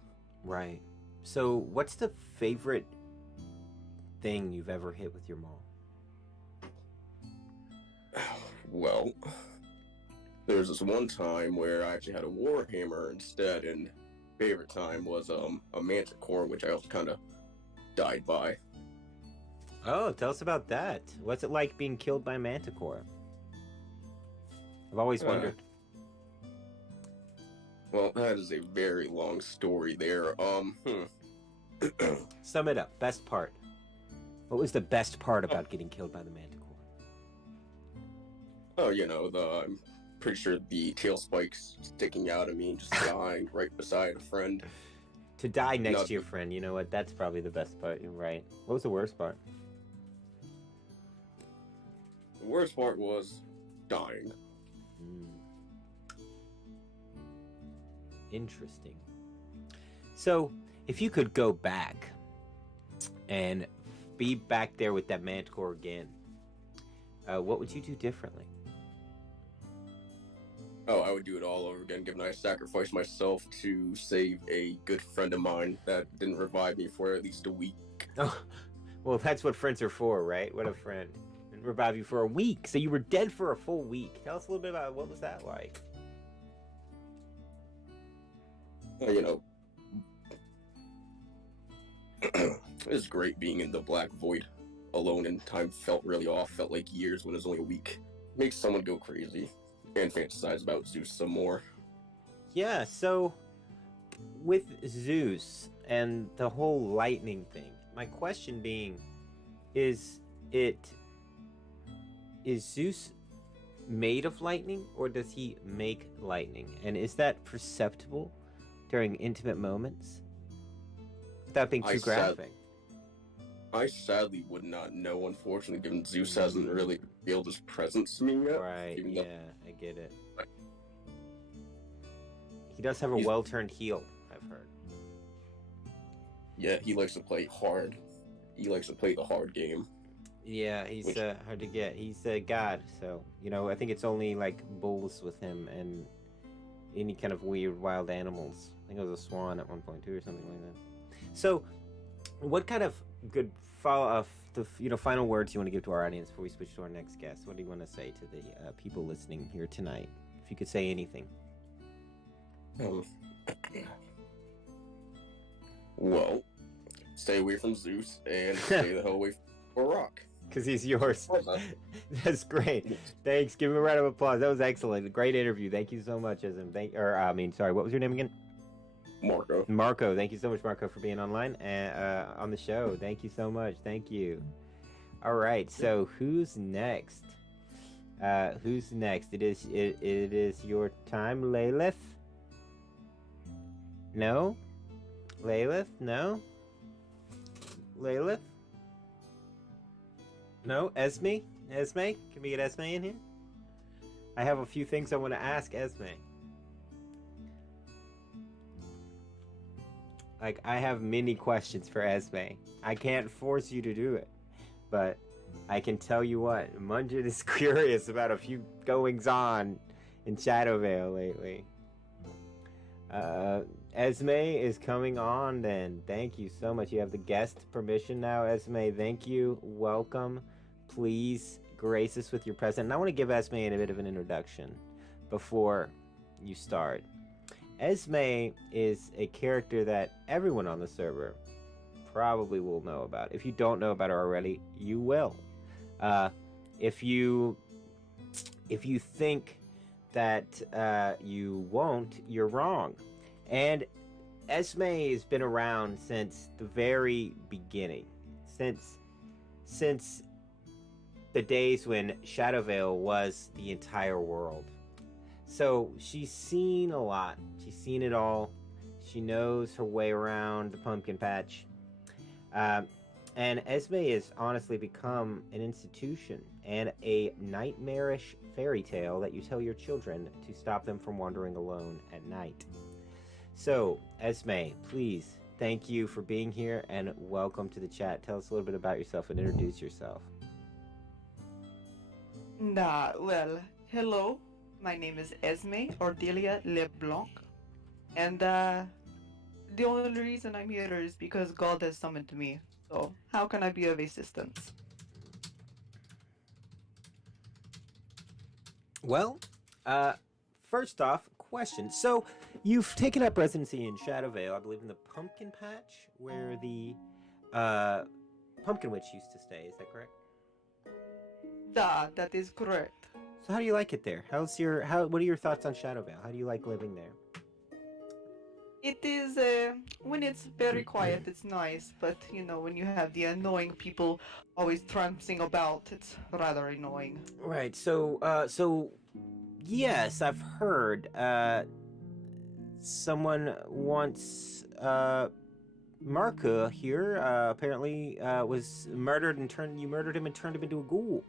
Right. So, what's the favorite thing you've ever hit with your maul? Well, there's this one time where I actually had a warhammer instead, and favorite time was a manticore, which I also kind of died by. Oh, tell us about that. What's it like being killed by a manticore? I've always wondered. Well, that is a very long story there. Sum it up. Best part. What was the best part about getting killed by the manticore? Oh, I'm pretty sure the tail spikes sticking out of me and just dying right beside a friend. To die next to your friend, you know what? That's probably the best part. You're right. What was the worst part? The worst part was dying. Interesting. So, if you could go back and be back there with that manticore again, what would you do differently? Oh, I would do it all over again, given I sacrificed myself to save a good friend of mine that didn't revive me for at least a week. Oh, well, that's what friends are for, right? What a friend. And revive you for a week. So you were dead for a full week. Tell us a little bit about what was that like? It was great being in the black void alone, and time felt really off. Felt like years when it was only a week. makes someone go crazy and fantasize about Zeus some more. Yeah, so with Zeus and the whole lightning thing, my question being, is Zeus made of lightning, or does he make lightning? And is that perceptible during intimate moments? Without being too graphic. I sadly would not know, unfortunately, given Zeus hasn't really revealed his presence to me yet. Right, even yeah, though- I get it. He does have a well-turned heel, I've heard. Yeah, he likes to play hard. He likes to play the hard game. Yeah, he's hard to get. He's a god, so, you know, I think it's only like bulls with him and any kind of weird wild animals. I think it was a swan at one point too, or something like that. So, what kind of good final words you want to give to our audience before we switch to our next guest? What do you want to say to the people listening here tonight? If you could say anything. Well, stay away from Zeus and stay the hell away from a rock. Because he's yours. That's great. Thanks. Give him a round of applause. That was excellent. Great interview. Thank you so much, Ism. What was your name again? Marco. Marco. Thank you so much, Marco, for being online and on the show. Thank you so much. Thank you. All right. So who's next? Who's next? It is your time, Lalith. No? Lalith? No? Lalith? No? Esme? Esme? Can we get Esme in here? I have a few things I want to ask Esme. Like, I have many questions for Esme. I can't force you to do it. But I can tell you what, Mungen is curious about a few goings-on in Shadowvale lately. Esme is coming on then. Thank you so much. You have the guest permission now, Esme. Thank you. Welcome. Please grace us with your presence. And I want to give Esme a bit of an introduction before you start. Esme is a character that everyone on the server probably will know about. If you don't know about her already, you will. If you think that you won't, you're wrong. And Esme has been around since the very beginning, since the days when Shadowvale was the entire world. So she's seen a lot. She's seen it all. She knows her way around the pumpkin patch. And Esme has honestly become an institution and a nightmarish fairy tale that you tell your children to stop them from wandering alone at night. So, Esme, please, thank you for being here and welcome to the chat. Tell us a little bit about yourself and introduce yourself. Well, hello. My name is Esme Ordelia LeBlanc. And the only reason I'm here is because God has summoned me. So, how can I be of assistance? Well, first off, question. So, you've taken up residency in Shadowvale, I believe in the Pumpkin Patch, where the Pumpkin Witch used to stay. Is that correct? That is correct. So, how do you like it there? What are your thoughts on Shadowvale? How do you like living there? It is, when it's very quiet, it's nice, but, you know, when you have the annoying people always tramping about, it's rather annoying. Right, so, yes, I've heard, someone once, Marka here, apparently, was murdered and you murdered him and turned him into a ghoul.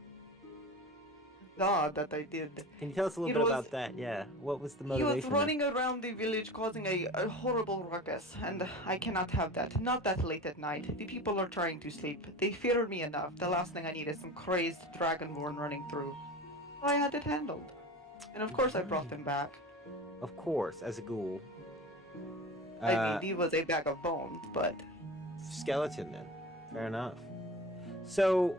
That I did. Can you tell us a little bit about that? Yeah, what was the motivation? He was running around the village causing a horrible ruckus, and I cannot have that. Not that late at night. The people are trying to sleep. They fear me enough. The last thing I need is some crazed dragonborn running through. I had it handled. And of course I brought them back. Of course, as a ghoul. I mean, he was a bag of bones, but... Skeleton, then. Fair enough. So,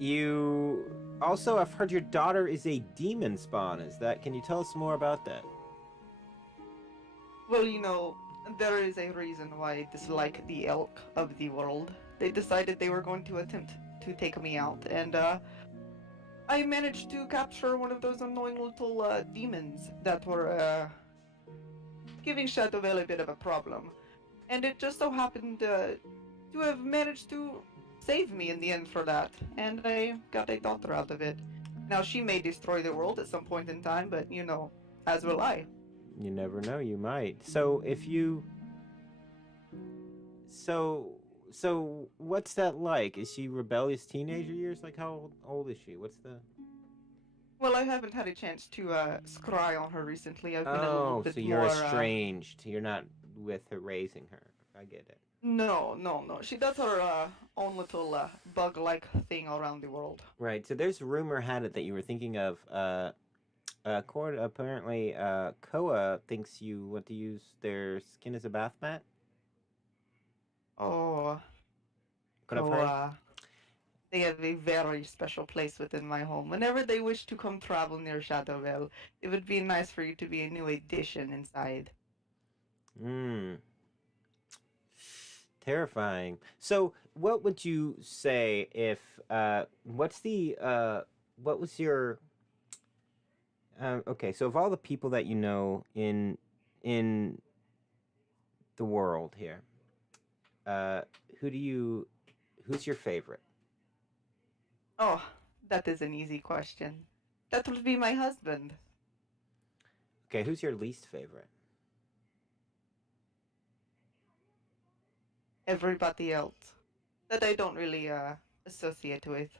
you... Also, I've heard your daughter is a demon spawn. Can you tell us more about that? Well, you know, there is a reason why I dislike the elk of the world. They decided they were going to attempt to take me out, and, I managed to capture one of those annoying little demons that were giving Shadowvale a bit of a problem. And it just so happened to have managed to save me in the end for that. And I got a daughter out of it. Now, she may destroy the world at some point in time, but you know, as will I. You never know, you might. So if you so what's that like? Is she rebellious teenager years? Like how old is she? What's the Well, I haven't had a chance to scry on her recently. I've been a little Oh, bit so you're more. estranged. You're not with her raising her. I get it. No, no, no. She does her own little bug-like thing around the world. Right. So there's rumor had it that you were thinking of apparently Koa thinks you want to use their skin as a bath mat. Oh, What I've heard. Koa. They have a very special place within my home. Whenever they wish to come travel near Shadowville, it would be nice for you to be a new addition inside. Hmm. Terrifying. So, what would you say if what's the what was your okay, so of all the people that you know in the world here, uh who do you who's your favorite? Oh, that is an easy question. That would be my husband. Okay, who's your least favorite? Everybody else that I don't really associate with.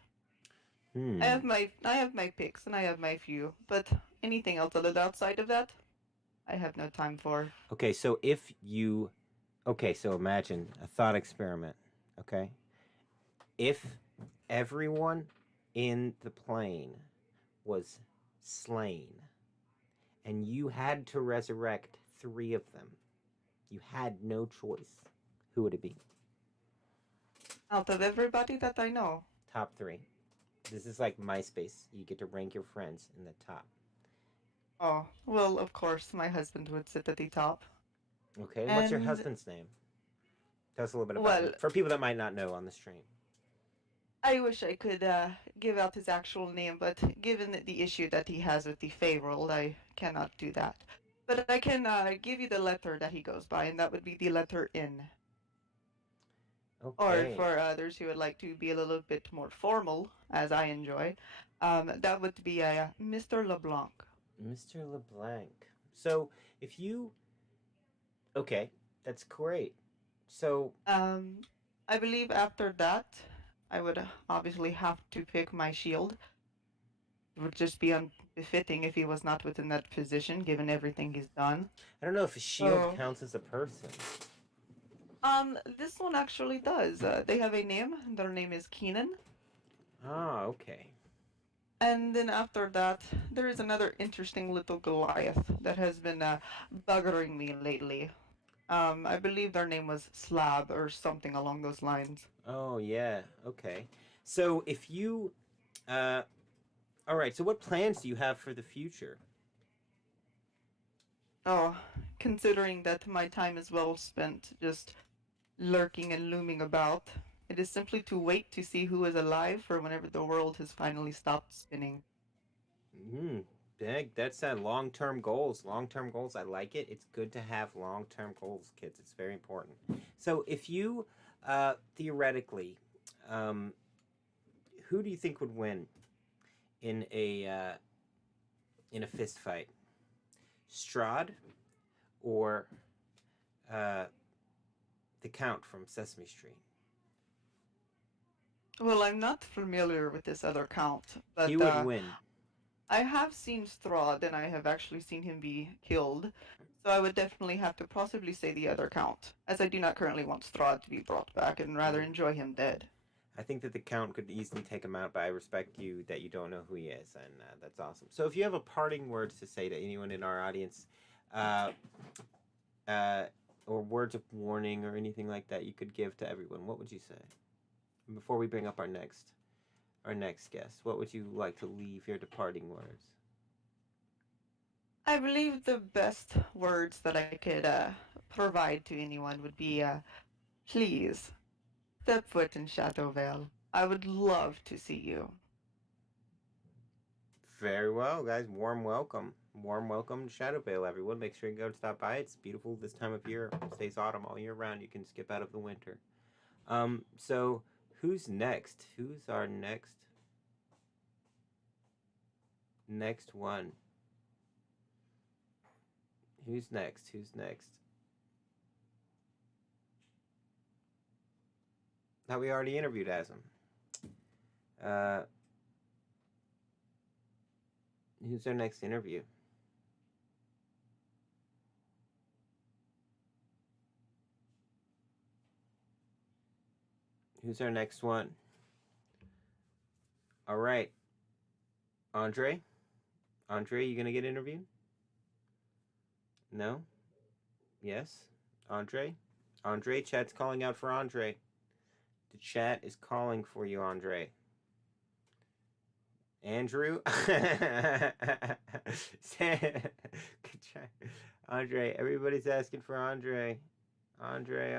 Hmm. I have my picks and I have my few, but anything else other outside of that, I have no time for. Okay, so if you okay, so imagine a thought experiment, okay? If everyone in the plane was slain and you had to resurrect 3 of them, you had no choice, who would it be? Out of everybody that I know. Top 3. This is like MySpace. You get to rank your friends in the top. Oh, well, of course, my husband would sit at the top. Okay, what's your husband's name? Tell us a little bit about him. For people that might not know on the stream. I wish I could give out his actual name, but given the issue that he has with the Fey world, I cannot do that. But I can give you the letter that he goes by, and that would be the letter N. Okay. Or for others who would like to be a little bit more formal, as I enjoy, that would be Mr. LeBlanc. Mr. LeBlanc. So, if you... Okay, that's great. So... I believe after that, I would obviously have to pick my shield. It would just be unbefitting if he was not within that position, given everything he's done. I don't know if a shield counts as a person. This one actually does. They have a name. Their name is Keenan. Ah, okay. And then after that, there is another interesting little Goliath that has been buggering me lately. I believe their name was Slab or something along those lines. Oh, yeah. Okay. So, if you... all right, so what plans do you have for the future? Oh, considering that my time is well spent just lurking and looming about, it is simply to wait to see who is alive for whenever the world has finally stopped spinning. Big. That's long-term goals. Long-term goals. I like it. It's good to have long-term goals, kids. It's very important. So, if you, theoretically, who do you think would win in a fist fight? Strahd or the Count from Sesame Street? Well, I'm not familiar with this other Count, but he would win. I have seen Strahd, and I have actually seen him be killed, so I would definitely have to possibly say the other Count, as I do not currently want Strahd to be brought back and rather enjoy him dead. I think that the Count could easily take him out, but I respect you that you don't know who he is, and that's awesome. So if you have a parting words to say to anyone in our audience, or words of warning or anything like that you could give to everyone, what would you say? Before we bring up our next guest, what would you like to leave your departing words? I believe the best words that I could provide to anyone would be, please, step foot in Shadowvale. I would love to see you. Very well, guys. Warm welcome. Warm welcome to Shadowvale, everyone. Make sure you go and stop by. It's beautiful this time of year. It stays autumn all year round. You can skip out of the winter. So who's next? Who's our next one? Who's next? Now we already interviewed Asm. Who's our next interview? Who's our next one? All right. Andre, you gonna get interviewed? No? Yes? Andre, chat's calling out for Andre. The chat is calling for you, Andre. Andrew? Good try. Andre, everybody's asking for Andre. Andre.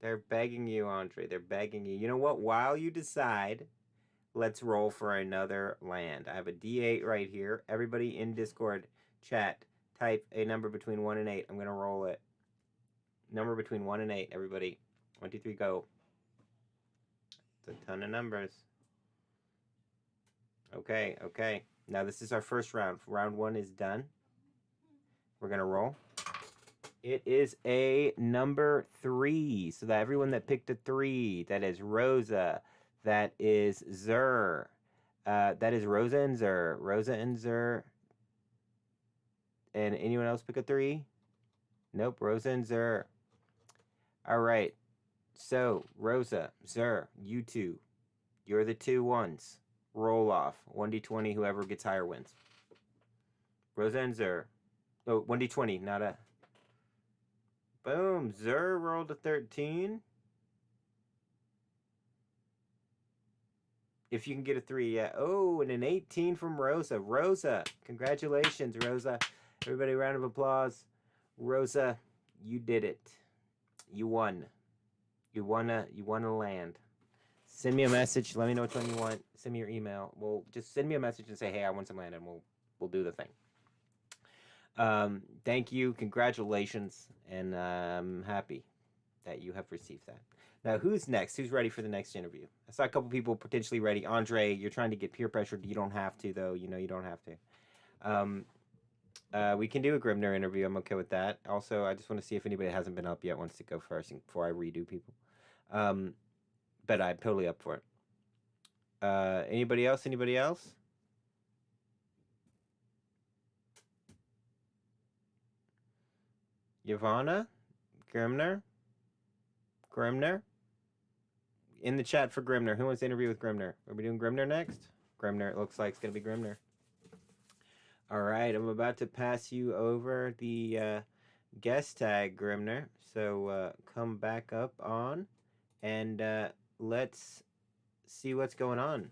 They're begging you, Andre. They're begging you. You know what? While you decide, let's roll for another land. I have a D8 right here. Everybody in Discord chat, type a number between 1 and 8. I'm going to roll it. Number between 1 and 8, everybody. 1, 2, 3, go. It's a ton of numbers. Okay. Now this is our first round. Round 1 is done. We're going to roll. It is a number 3. So that everyone that picked a 3, that is Rosa. That is Zur. That is Rosa and Zur. And anyone else pick a 3? Nope, Rosa and Zur. All right. So, Rosa, Zur, you two. You're the 2 ones. Roll off. 1d20, whoever gets higher wins. Rosa and Zur. Oh, 1d20, not a... Boom. Zur rolled a 13. If you can get a 3, yeah. Oh, and an 18 from Rosa. Rosa, congratulations, Rosa. Everybody, round of applause. Rosa, you did it. You won. You won a land. Send me a message. Let me know which one you want. Send me your email. Well, just send me a message and say, hey, I want some land, and we'll do the thing. Thank you. Congratulations. And I'm happy that you have received that. Now, who's next? Who's ready for the next interview? I saw a couple people potentially ready. Andre, you're trying to get peer pressured. You don't have to, though. You know you don't have to. We can do a Grimner interview. I'm okay with that. Also, I just want to see if anybody that hasn't been up yet wants to go first before I redo people. But I'm totally up for it. Anybody else? Yvonne? Grimner? In the chat for Grimner. Who wants to interview with Grimner? Are we doing Grimner next? Grimner, it looks like it's going to be Grimner. All right, I'm about to pass you over the guest tag, Grimner. So come back up on, and let's see what's going on.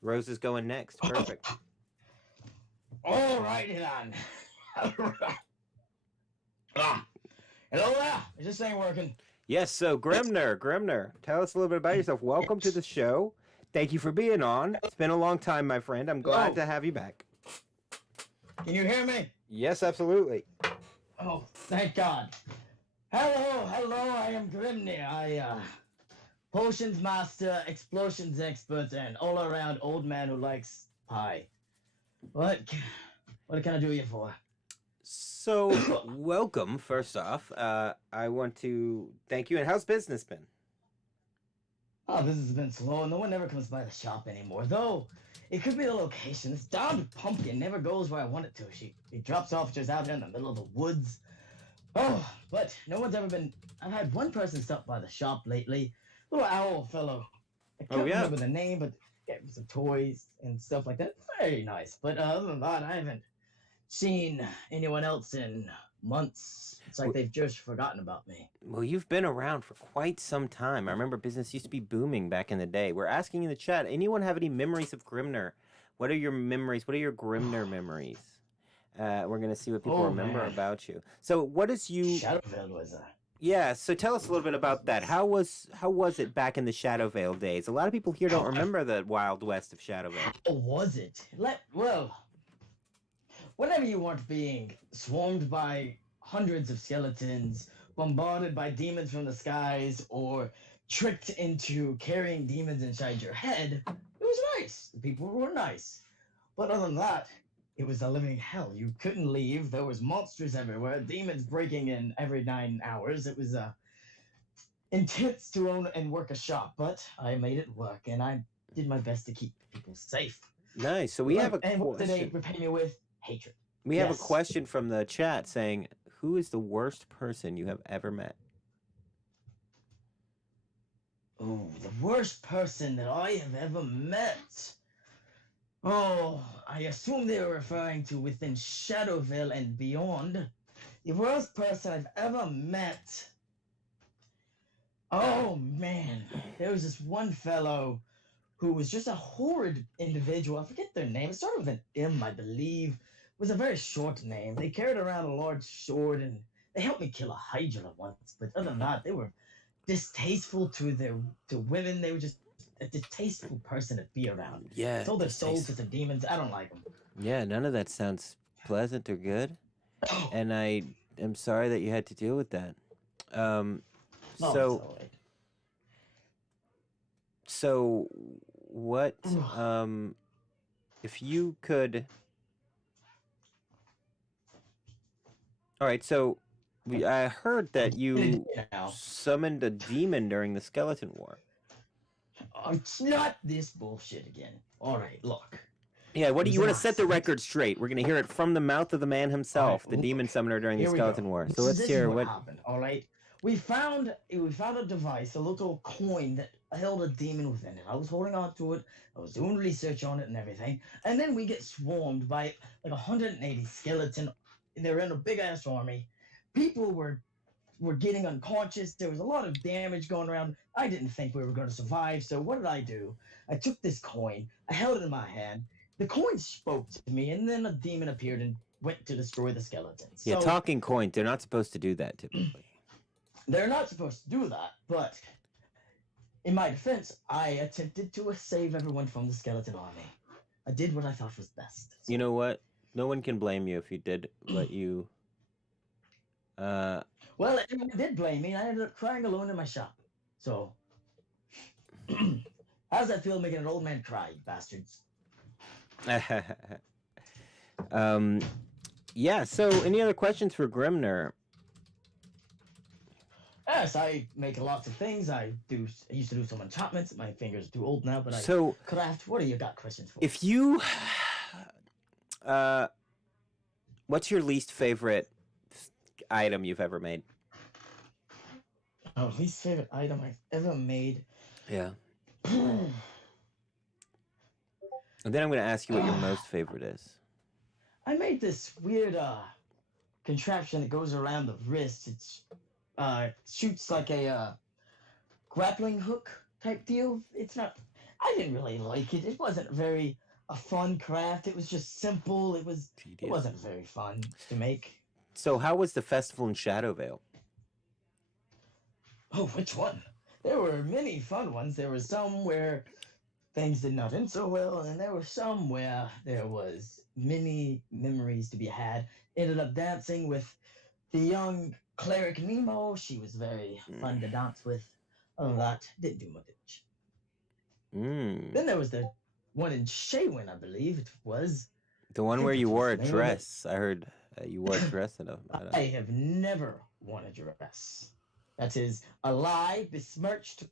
Rose is going next. Perfect. All righty then. Hello there. Is this thing working? Yes, so Grimner, tell us a little bit about yourself. Welcome to the show. Thank you for being on. It's been a long time, my friend. I'm glad to have you back. Can you hear me? Yes, absolutely. Oh, thank God. Hello, I am Grimnir. I, potions master, explosions expert, and all-around old man who likes pie. What can I do you for? So, welcome, first off. I want to thank you. And how's business been? Oh, business has been slow. No one ever comes by the shop anymore. Though, it could be the location. This darned pumpkin never goes where I want it to. She drops off just out here in the middle of the woods. Oh, but no one's ever been... I've had one person stop by the shop lately. Little owl fellow. I can't remember the name, but get some toys and stuff like that. Very nice. But other than that, I haven't seen anyone else in months. It's like they've just forgotten about me. Well, you've been around for quite some time. I remember business used to be booming back in the day. We're asking in the chat, anyone have any memories of Grimner? What are your memories? What are your Grimner memories? We're going to see what people remember about you. So what is you... Shadowveld was Yeah, so tell us a little bit about that. How was it back in the Shadowvale days? A lot of people here don't remember the Wild West of Shadowvale. How was it? Well, whenever you weren't being swarmed by hundreds of skeletons, bombarded by demons from the skies, or tricked into carrying demons inside your head, it was nice. The people were nice. But other than that, it was a living hell. You couldn't leave. There was monsters everywhere, demons breaking in every 9 hours. It was intense to own and work a shop, but I made it work, and I did my best to keep people safe. Nice. So we have a And what did they question. repay me with? Hatred. We have a Yes. question from the chat saying, "Who is the worst person you have ever met?" Oh, the worst person that I have ever met. Oh, I assume they were referring to within Shadowville and beyond. The worst person I've ever met. Oh man, there was this one fellow who was just a horrid individual. I forget their name. It started with an M, I believe. It was a very short name. They carried around a large sword and they helped me kill a Hydra once. But other than that, they were distasteful to women. They were just a distasteful person to be around. Yeah. Sold their souls to the demons. I don't like them. Yeah, none of that sounds pleasant or good. And I am sorry that you had to deal with that. No, So it's all right. so what if you could All right, so I heard that you Now, summoned a demon during the Skeleton War. it's not this bullshit again. All right, look. Yeah, what do It you was want an to set the accident. record straight? We're gonna hear it from the mouth of the man himself, the look, demon summoner during the Here we go. Skeleton War. This So is- let's this hear is what. happened. All right, we found a device, a little coin that held a demon within it. I was holding on to it. I was doing research on it and everything, and then we get swarmed by like 180 skeleton. They're in a big ass army. People were getting unconscious. There was a lot of damage going around. I didn't think we were going to survive. So what did I do? I took this coin. I held it in my hand. The coin spoke to me, and then a demon appeared and went to destroy the skeletons. Yeah, So talking coins. They're not supposed to do that typically. they're not supposed to do that, but in my defense, I attempted to save everyone from the skeleton army. I did what I thought was best. You know what? No one can blame you if you did let you. Well, everyone did blame me, and I ended up crying alone in my shop. So, how's that feel making an old man cry, you bastards? Yeah. So, any other questions for Grimner? Yes, I make lots of things. I used to do some enchantments. My fingers are too old now, but I So, craft. What do you got questions for? if you, what's your least favorite item you've ever made? Oh, least favorite item I've ever made. Yeah. And then I'm going to ask you what your most favorite is. I made this weird contraption that goes around the wrist. It's shoots like a grappling hook type deal. It's not. I didn't really like it. It wasn't very a fun craft. It was just simple. It Tedious. wasn't very fun to make. So, how was the festival in Shadowvale? Oh, which one? There were many fun ones. There were some where things did not end so well, and there were some where there was many memories to be had. Ended up dancing with the young cleric Nemo. She was very fun to dance with. Other than that, didn't do much. Then there was the one in Shaywin, I believe it was. The one think where that's you wore a what's the name of it. dress. I heard you wore a dress at a. I have never worn a dress. That is a lie, besmirched.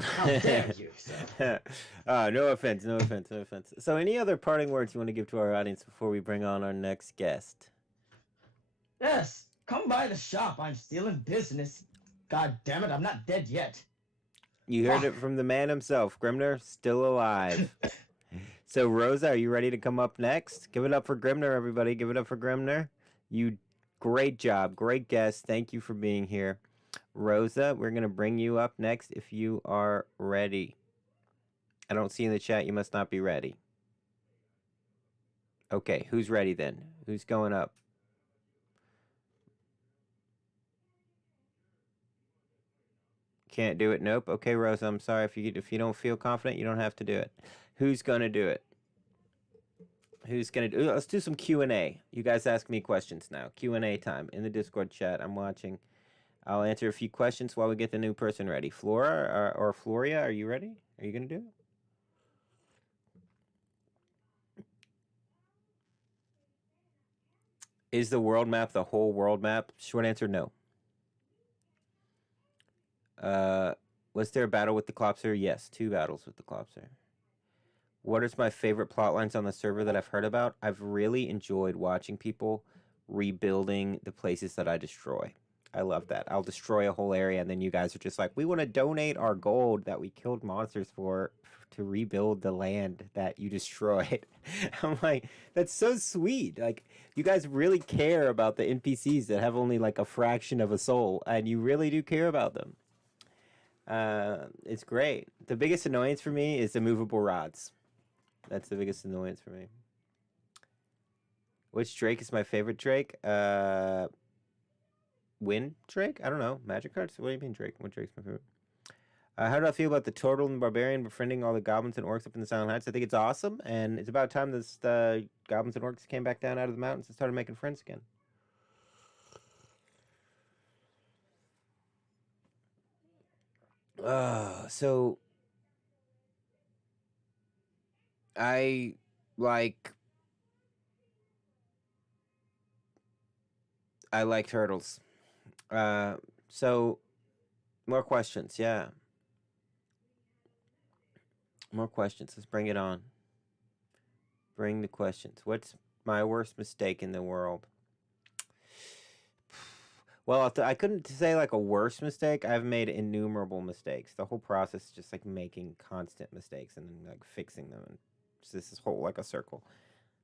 How dare you, sir? No offense, no offense, no offense. So, any other parting words you want to give to our audience before we bring on our next guest? Yes, come by the shop. I'm still in business. God damn it, I'm not dead yet. You heard it from the man himself. Grimner, still alive. So, Rosa, are you ready to come up next? Give it up for Grimner, everybody. Give it up for Grimner. You, great job. Great guest. Thank you for being here. Rosa, we're going to bring you up next if you are ready. I don't see in the chat you must not be ready. Okay, who's ready then? Who's going up? Can't do it. Nope. Okay, Rosa. I'm sorry if you don't feel confident, you don't have to do it. Who's gonna do it? Who's gonna do? Let's do some Q&A. You guys ask me questions now. Q&A time in the Discord chat. I'm watching. I'll answer a few questions while we get the new person ready. Flora or Floria, are you ready? Are you gonna do it? Is the world map the whole world map? Short answer, no. Was there a battle with the Clopser? Yes, 2 battles with the Clopser. What is my favorite plot lines on the server that I've heard about? I've really enjoyed watching people rebuilding the places that I destroy. I love that. I'll destroy a whole area, and then you guys are just like, we want to donate our gold that we killed monsters for to rebuild the land that you destroyed. I'm like, that's so sweet. Like, you guys really care about the NPCs that have only like a fraction of a soul, and you really do care about them. It's great. The biggest annoyance for me is the movable rods. That's the biggest annoyance for me. Which Drake is my favorite Drake? Wind Drake? I don't know. Magic cards? What do you mean Drake? What Drake's my favorite? How do I feel about the Turtle and Barbarian befriending all the goblins and orcs up in the Silent Heights? I think it's awesome, and it's about time this goblins and orcs came back down out of the mountains and started making friends again. So I like turtles. So more questions, yeah. More questions. Let's bring it on. Bring the questions. What's my worst mistake in the world? Well, I couldn't say like a worst mistake. I've made innumerable mistakes. The whole process is just like making constant mistakes and then like fixing them. And this is whole like a circle.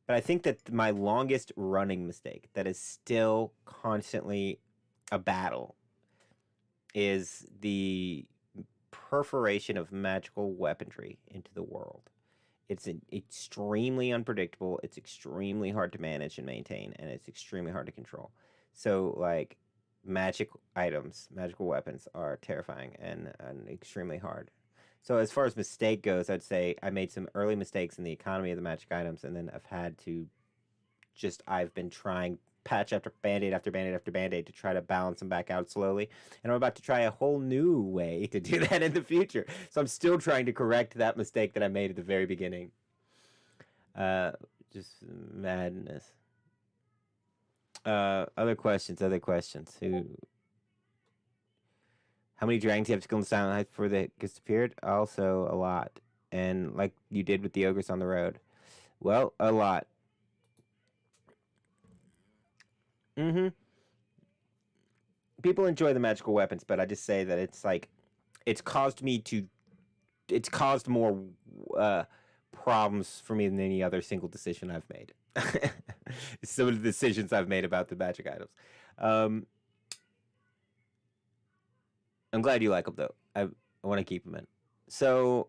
But I think that my longest running mistake that is still constantly a battle is the perforation of magical weaponry into the world. It's extremely unpredictable. It's extremely hard to manage and maintain, and it's extremely hard to control. So, like, magic items, magical weapons are terrifying and extremely hard. So as far as mistake goes, I'd say I made some early mistakes in the economy of the magic items, and then I've been trying patch after band-aid after band-aid after band-aid to try to balance them back out slowly. And I'm about to try a whole new way to do that in the future. So I'm still trying to correct that mistake that I made at the very beginning. Just madness. Other questions. How many dragons do you have to kill in the Silent Heights before they disappeared? Also, a lot. And like you did with the ogres on the road. Well, a lot. People enjoy the magical weapons, but I just say that it's like, it's caused more problems for me than any other single decision I've made. Some of the decisions I've made about the magic items. I'm glad you like them, though. I want to keep them in. So,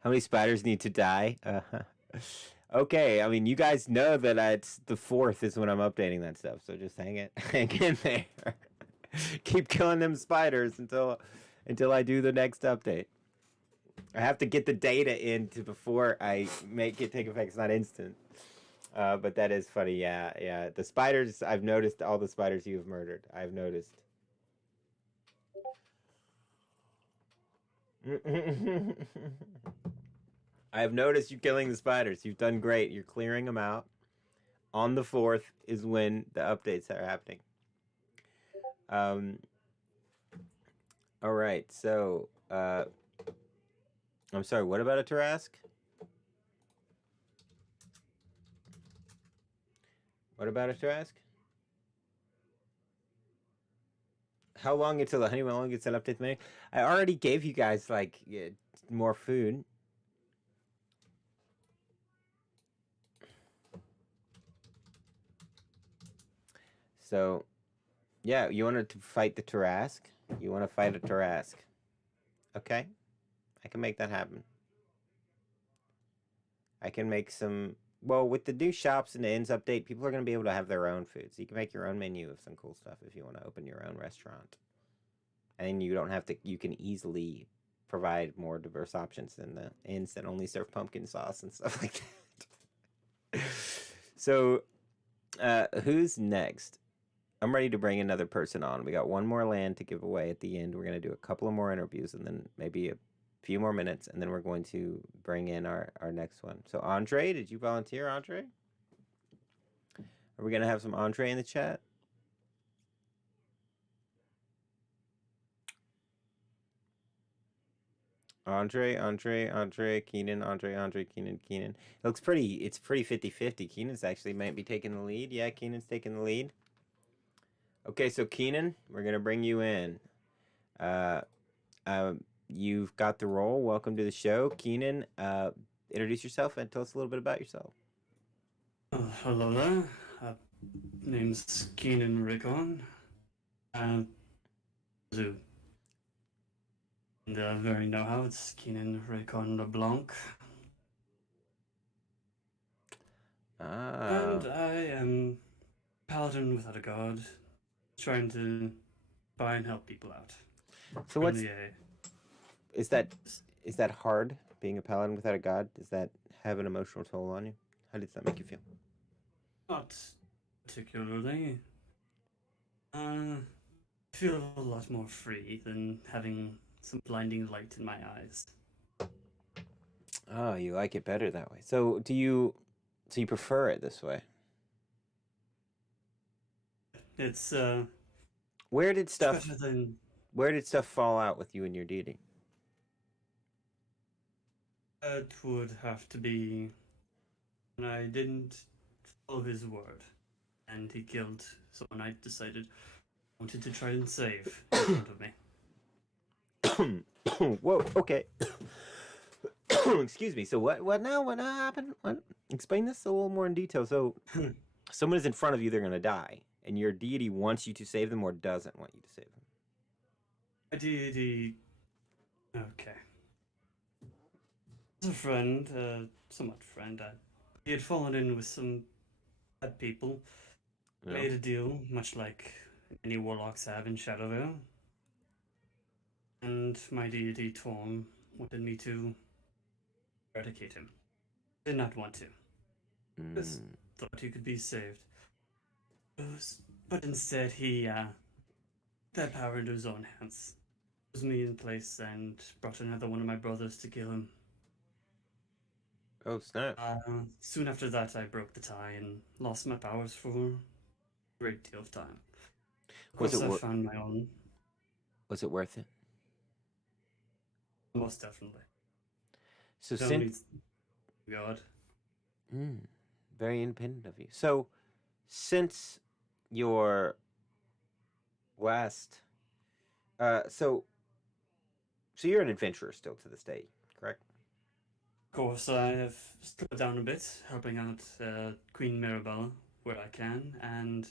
how many spiders need to die? Okay, I mean, you guys know that it's the 4th is when I'm updating that stuff, so just hang in there. Keep killing them spiders until I do the next update. I have to get the data in before I make it take effect. It's not instant. But that is funny, yeah. The spiders, I've noticed all the spiders you've murdered. I've noticed. I've noticed you killing the spiders. You've done great. You're clearing them out. On the 4th is when the updates are happening. All right, so, I'm sorry, what about a Tarask? What about a Tarask? How long until the honey melon gets an update menu? I already gave you guys, like, more food. So, yeah, you wanted to fight the Tarask? You want to fight a Tarask? Okay. I can make that happen. I can make some well, with the new shops and the inns update, people are going to be able to have their own food. So you can make your own menu of some cool stuff if you want to open your own restaurant. And you don't have to, you can easily provide more diverse options than the inns that only serve pumpkin sauce and stuff like that. So, who's next? I'm ready to bring another person on. We got one more land to give away at the end. We're going to do a couple of more interviews and then maybe a few more minutes, and then we're going to bring in our next one. So, Andre, did you volunteer, Andre? Are we going to have some Andre in the chat? Andre, Keenan. It looks pretty, it's pretty 50-50. Keenan's actually might be taking the lead. Yeah, Keenan's taking the lead. Okay, so Keenan, we're going to bring you in. You've got the role. Welcome to the show. Keenan, introduce yourself and tell us a little bit about yourself. Hello there. Name's Keenan Rickon. Zoo. And very know how it's Keenan Rickon LeBlanc. And I am paladin without a god, trying to try and help people out. So what's is that hard, being a paladin without a god? Does that have an emotional toll on you? How does that make you feel? Not particularly. I feel a lot more free than having some blinding light in my eyes. Oh, you like it better that way. So you prefer it this way? It's where did stuff fall out with you and your deity? It would have to be when I didn't follow his word, and he killed someone I decided wanted to try and save in front of me. Whoa, okay. Excuse me. So what now? What happened? What? Explain this a little more in detail. So someone is in front of you, they're going to die, and your deity wants you to save them or doesn't want you to save them? My deity... Okay. As a friend, somewhat friend, he had fallen in with some bad people, made a deal, much like many warlocks have in Shadowvale. And my deity, Torm, wanted me to eradicate him. Did not want to. Just thought he could be saved. But instead he that power into his own hands. Put me in place and brought another one of my brothers to kill him. Oh, snap. Soon after that I broke the tie and lost my powers for a great deal of time. Of course I found my own. Was it worth it? Most definitely. So since God. Very independent of you. So since your last so you're an adventurer still to this day, correct? Of course, I have slowed down a bit, helping out Queen Mirabella where I can, and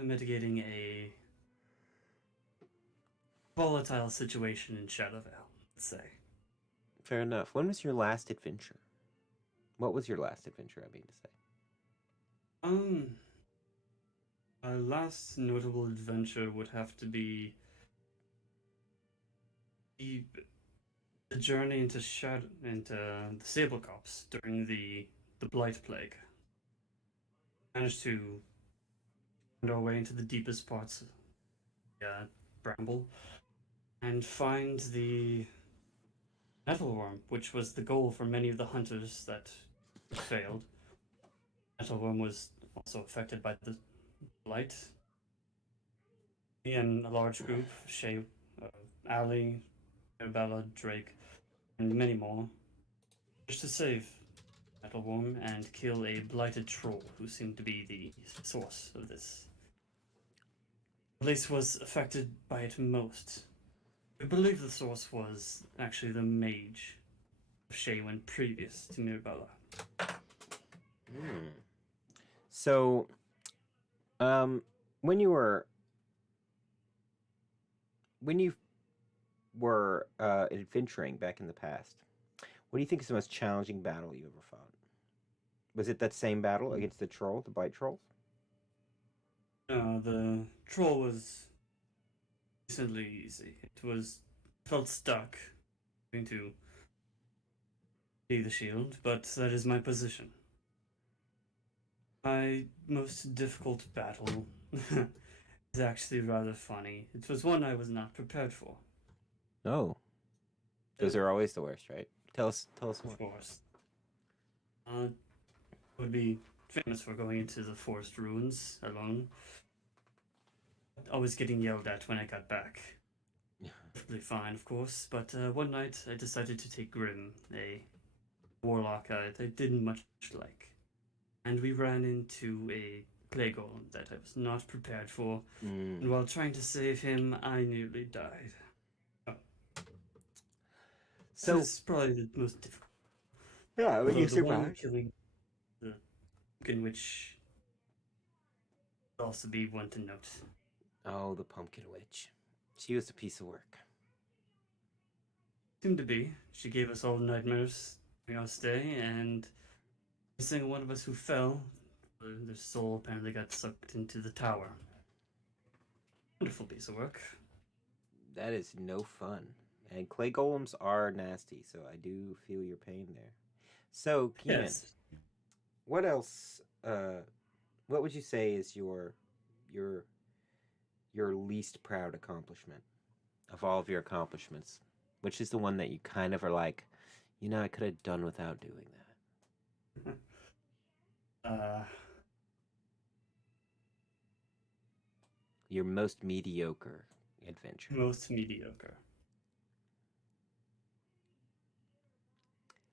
mitigating a volatile situation in Shadowvale, let's say. Fair enough. When was your last adventure? What was your last adventure, I mean to say? My last notable adventure would have to be the journey into the Sable Copse during the Blight Plague. Managed to find our way into the deepest parts of the Bramble and find the Nettleworm, which was the goal for many of the hunters that failed. Nettleworm was also affected by the Blight. Me and a large group, Shay, Ali, Bella, Drake, and many more, managed to save Nettleworm and kill a blighted troll who seemed to be the source of this. The place was affected by it most. I believe the source was actually the mage of Shaywin previous to Mirabella. So, when you were adventuring back in the past, what do you think is the most challenging battle you ever fought? Was it that same battle against the troll, the blight trolls? The troll was decently easy. It was felt stuck, going to be the shield, but that is my position. My most difficult battle is actually rather funny. It was one I was not prepared for. Oh, those are always the worst, right? Tell us more. Of course. Would be famous for going into the forest ruins alone. Always getting yelled at when I got back. Perfectly fine, of course, but one night I decided to take Grim, a warlock I didn't much like. And we ran into a clay golem that I was not prepared for, and while trying to save him, I nearly died. So This is probably the most difficult. yeah, but you The one survived. killing the pumpkin witch would also be one to note. Oh, the pumpkin witch. She was a piece of work. Seemed to be. She gave us all nightmares during our stay, and every single one of us who fell, their soul apparently got sucked into the tower. Wonderful piece of work. That is no fun. And clay golems are nasty, so I do feel your pain there. So, Keenan, Yes. what else? What would you say is your least proud accomplishment of all of your accomplishments? Which is the one that you kind of are like, I could have done without doing that. Your most mediocre adventure. Most mediocre.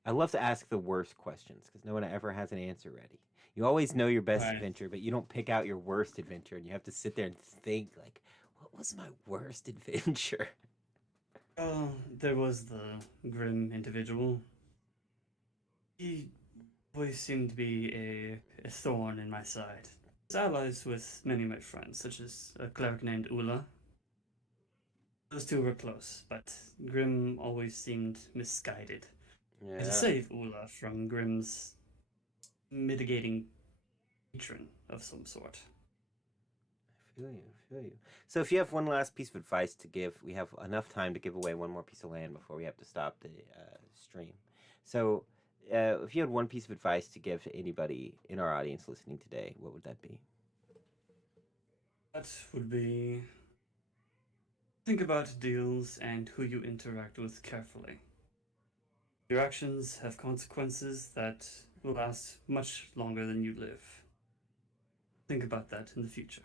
I love to ask the worst questions because no one ever has an answer ready. You always know your best Right. adventure, but you don't pick out your worst adventure, and you have to sit there and think, like, what was my worst adventure? Oh, there was the grim individual. He always seemed to be a thorn in my side. He was allies with many of my friends, such as a cleric named Ula. Those two were close, but Grim always seemed misguided. I had to save Ula from Grim's mitigating patron of some sort. I feel you. So if you have one last piece of advice to give, we have enough time to give away one more piece of land before we have to stop the stream. So if you had one piece of advice to give to anybody in our audience listening today, what would that be? That would be think about deals and who you interact with carefully. Your actions have consequences that will last much longer than you live. Think about that in the future.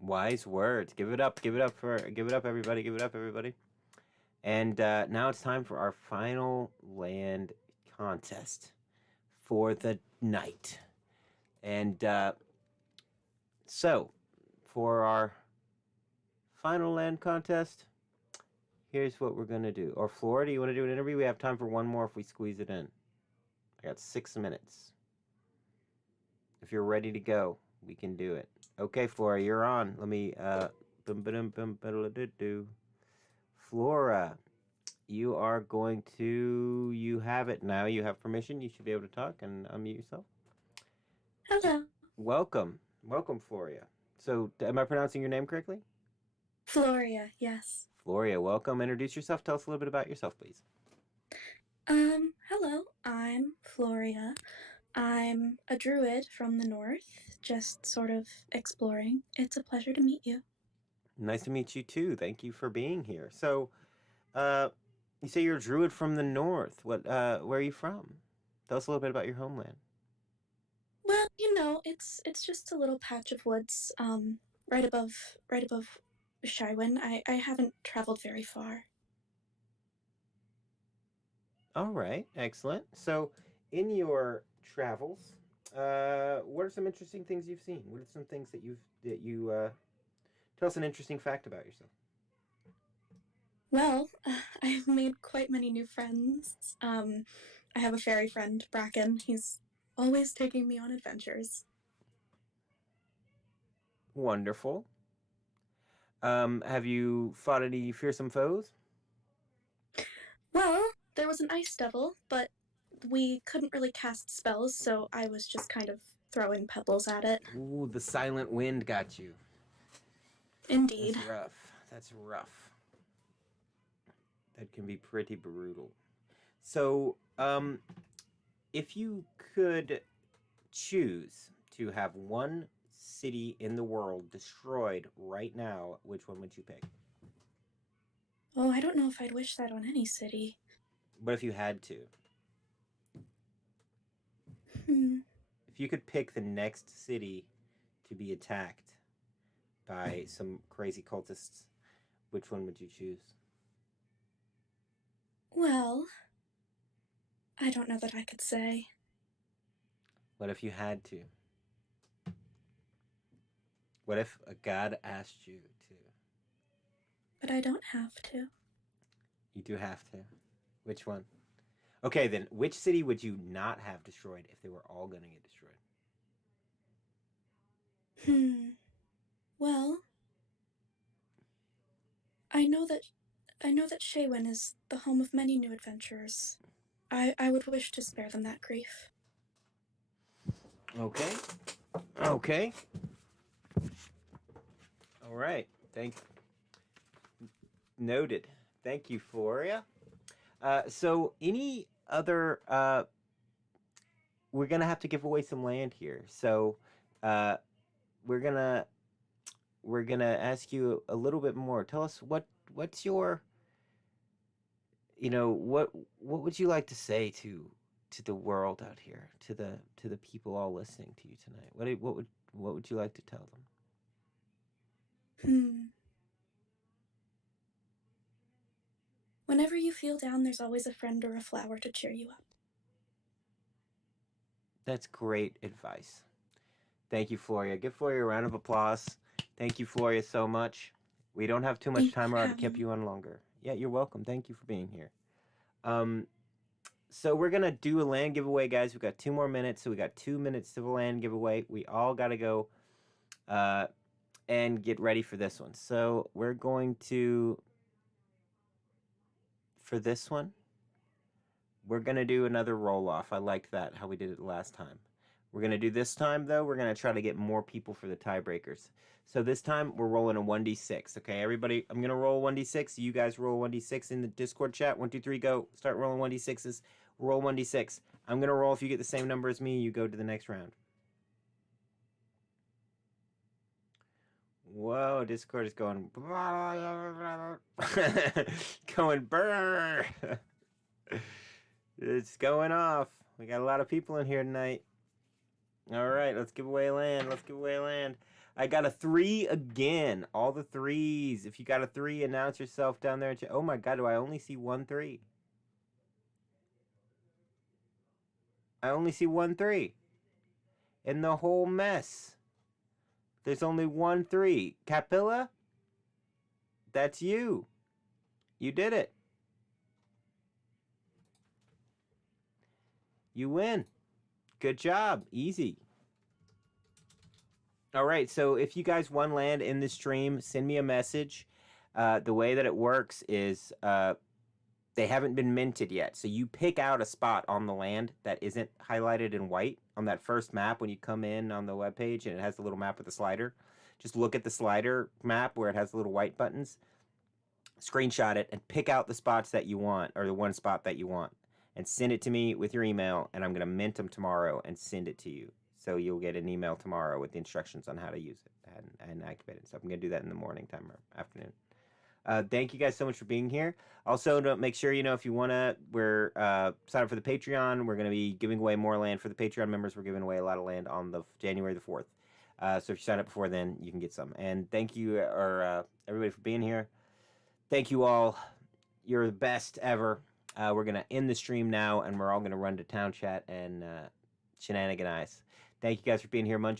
Wise words. Give it up, everybody. And now it's time for our final land contest for the night. And so, for our final land contest, here's what we're going to do. Or Flora, do you want to do an interview? We have time for one more if we squeeze it in. I got 6 minutes. If you're ready to go, we can do it. Okay, Flora, you're on. Let me Flora, you are going to you have it now. You have permission. You should be able to talk and unmute yourself. Hello. Welcome, Floria. So, am I pronouncing your name correctly? Floria, yes. Floria, welcome. Introduce yourself. Tell us a little bit about yourself, please. Hello. I'm Floria. I'm a druid from the north, just sort of exploring. It's a pleasure to meet you. Nice to meet you too. Thank you for being here. So, you say you're a druid from the north. Where are you from? Tell us a little bit about your homeland. Well, it's just a little patch of woods, right above Shywin. I haven't traveled very far. All right, excellent. So, in your travels, what are some interesting things you've seen? What are some things that you tell us an interesting fact about yourself? Well, I've made quite many new friends. I have a fairy friend, Bracken. He's always taking me on adventures. Wonderful. Have you fought any fearsome foes? Well, there was an ice devil, but we couldn't really cast spells, so I was just kind of throwing pebbles at it. Ooh, the silent wind got you. Indeed. That's rough. That's rough. That can be pretty brutal. So, if you could choose to have one city in the world destroyed right now, which one would you pick? Oh, I don't know if I'd wish that on any city. What if you had to? Hmm. If you could pick the next city to be attacked by some crazy cultists, which one would you choose? Well, I don't know that I could say. What if you had to? What if a god asked you to? But I don't have to. You do have to. Which one? Okay, then, which city would you not have destroyed if they were all going to get destroyed? Well, I know that Shaywin is the home of many new adventurers. I would wish to spare them that grief. Okay. Okay. All right. Noted. Thank you, Floria. So, any other? We're gonna have to give away some land here. So, we're gonna ask you a little bit more. Tell us what's your, what would you like to say to the world out here, to the people all listening to you tonight? What would you like to tell them? Whenever you feel down, there's always a friend or a flower to cheer you up. That's great advice. Thank you, Floria. Give Floria a round of applause. Thank you, Floria, so much. We don't have too much time, or I'd have kept you on longer. Yeah, you're welcome. Thank you for being here. So we're gonna do a land giveaway, guys. We got 2 more minutes, so we got 2 minutes to the land giveaway. We all gotta go and get ready for this one. So we're going to, for this one, we're gonna do another roll off. I liked that, how we did it last time. We're gonna do this time though, we're gonna try to get more people for the tiebreakers. So this time we're rolling a 1d6. Okay, everybody, I'm gonna roll 1d6. You guys roll 1d6 in the Discord chat. 1, 2, 3, go. Start rolling 1d6s. Roll 1d6. I'm gonna roll. If you get the same number as me, you go to the next round. Whoa, Discord is going going brr. It's going off. We got a lot of people in here tonight. All right, let's give away land. Let's give away land. I got a 3 again. All the 3s. If you got a 3, announce yourself down there. Oh my God, do I only see 1 3? I only see 1 3. In the whole mess. There's only 1 3. Capilla? That's you. You did it. You win. Good job. Easy. All right, so if you guys won land in the stream, send me a message. The way that it works is they haven't been minted yet. So you pick out a spot on the land that isn't highlighted in white on that first map when you come in on the webpage, and it has the little map with the slider. Just look at the slider map where it has the little white buttons. Screenshot it and pick out the spots that you want, or the one spot that you want, and send it to me with your email, and I'm going to mint them tomorrow and send it to you. So you'll get an email tomorrow with the instructions on how to use it and activate it. So I'm going to do that in the morning time or afternoon. Thank you guys so much for being here. Also, don't make sure, if you want to, we're sign up for the Patreon. We're going to be giving away more land for the Patreon members. We're giving away a lot of land on the January the 4th. So if you sign up before then, you can get some. And thank you, everybody, for being here. Thank you all. You're the best ever. We're going to end the stream now, and we're all going to run to town chat and shenanigans. Thank you guys for being here, Munch.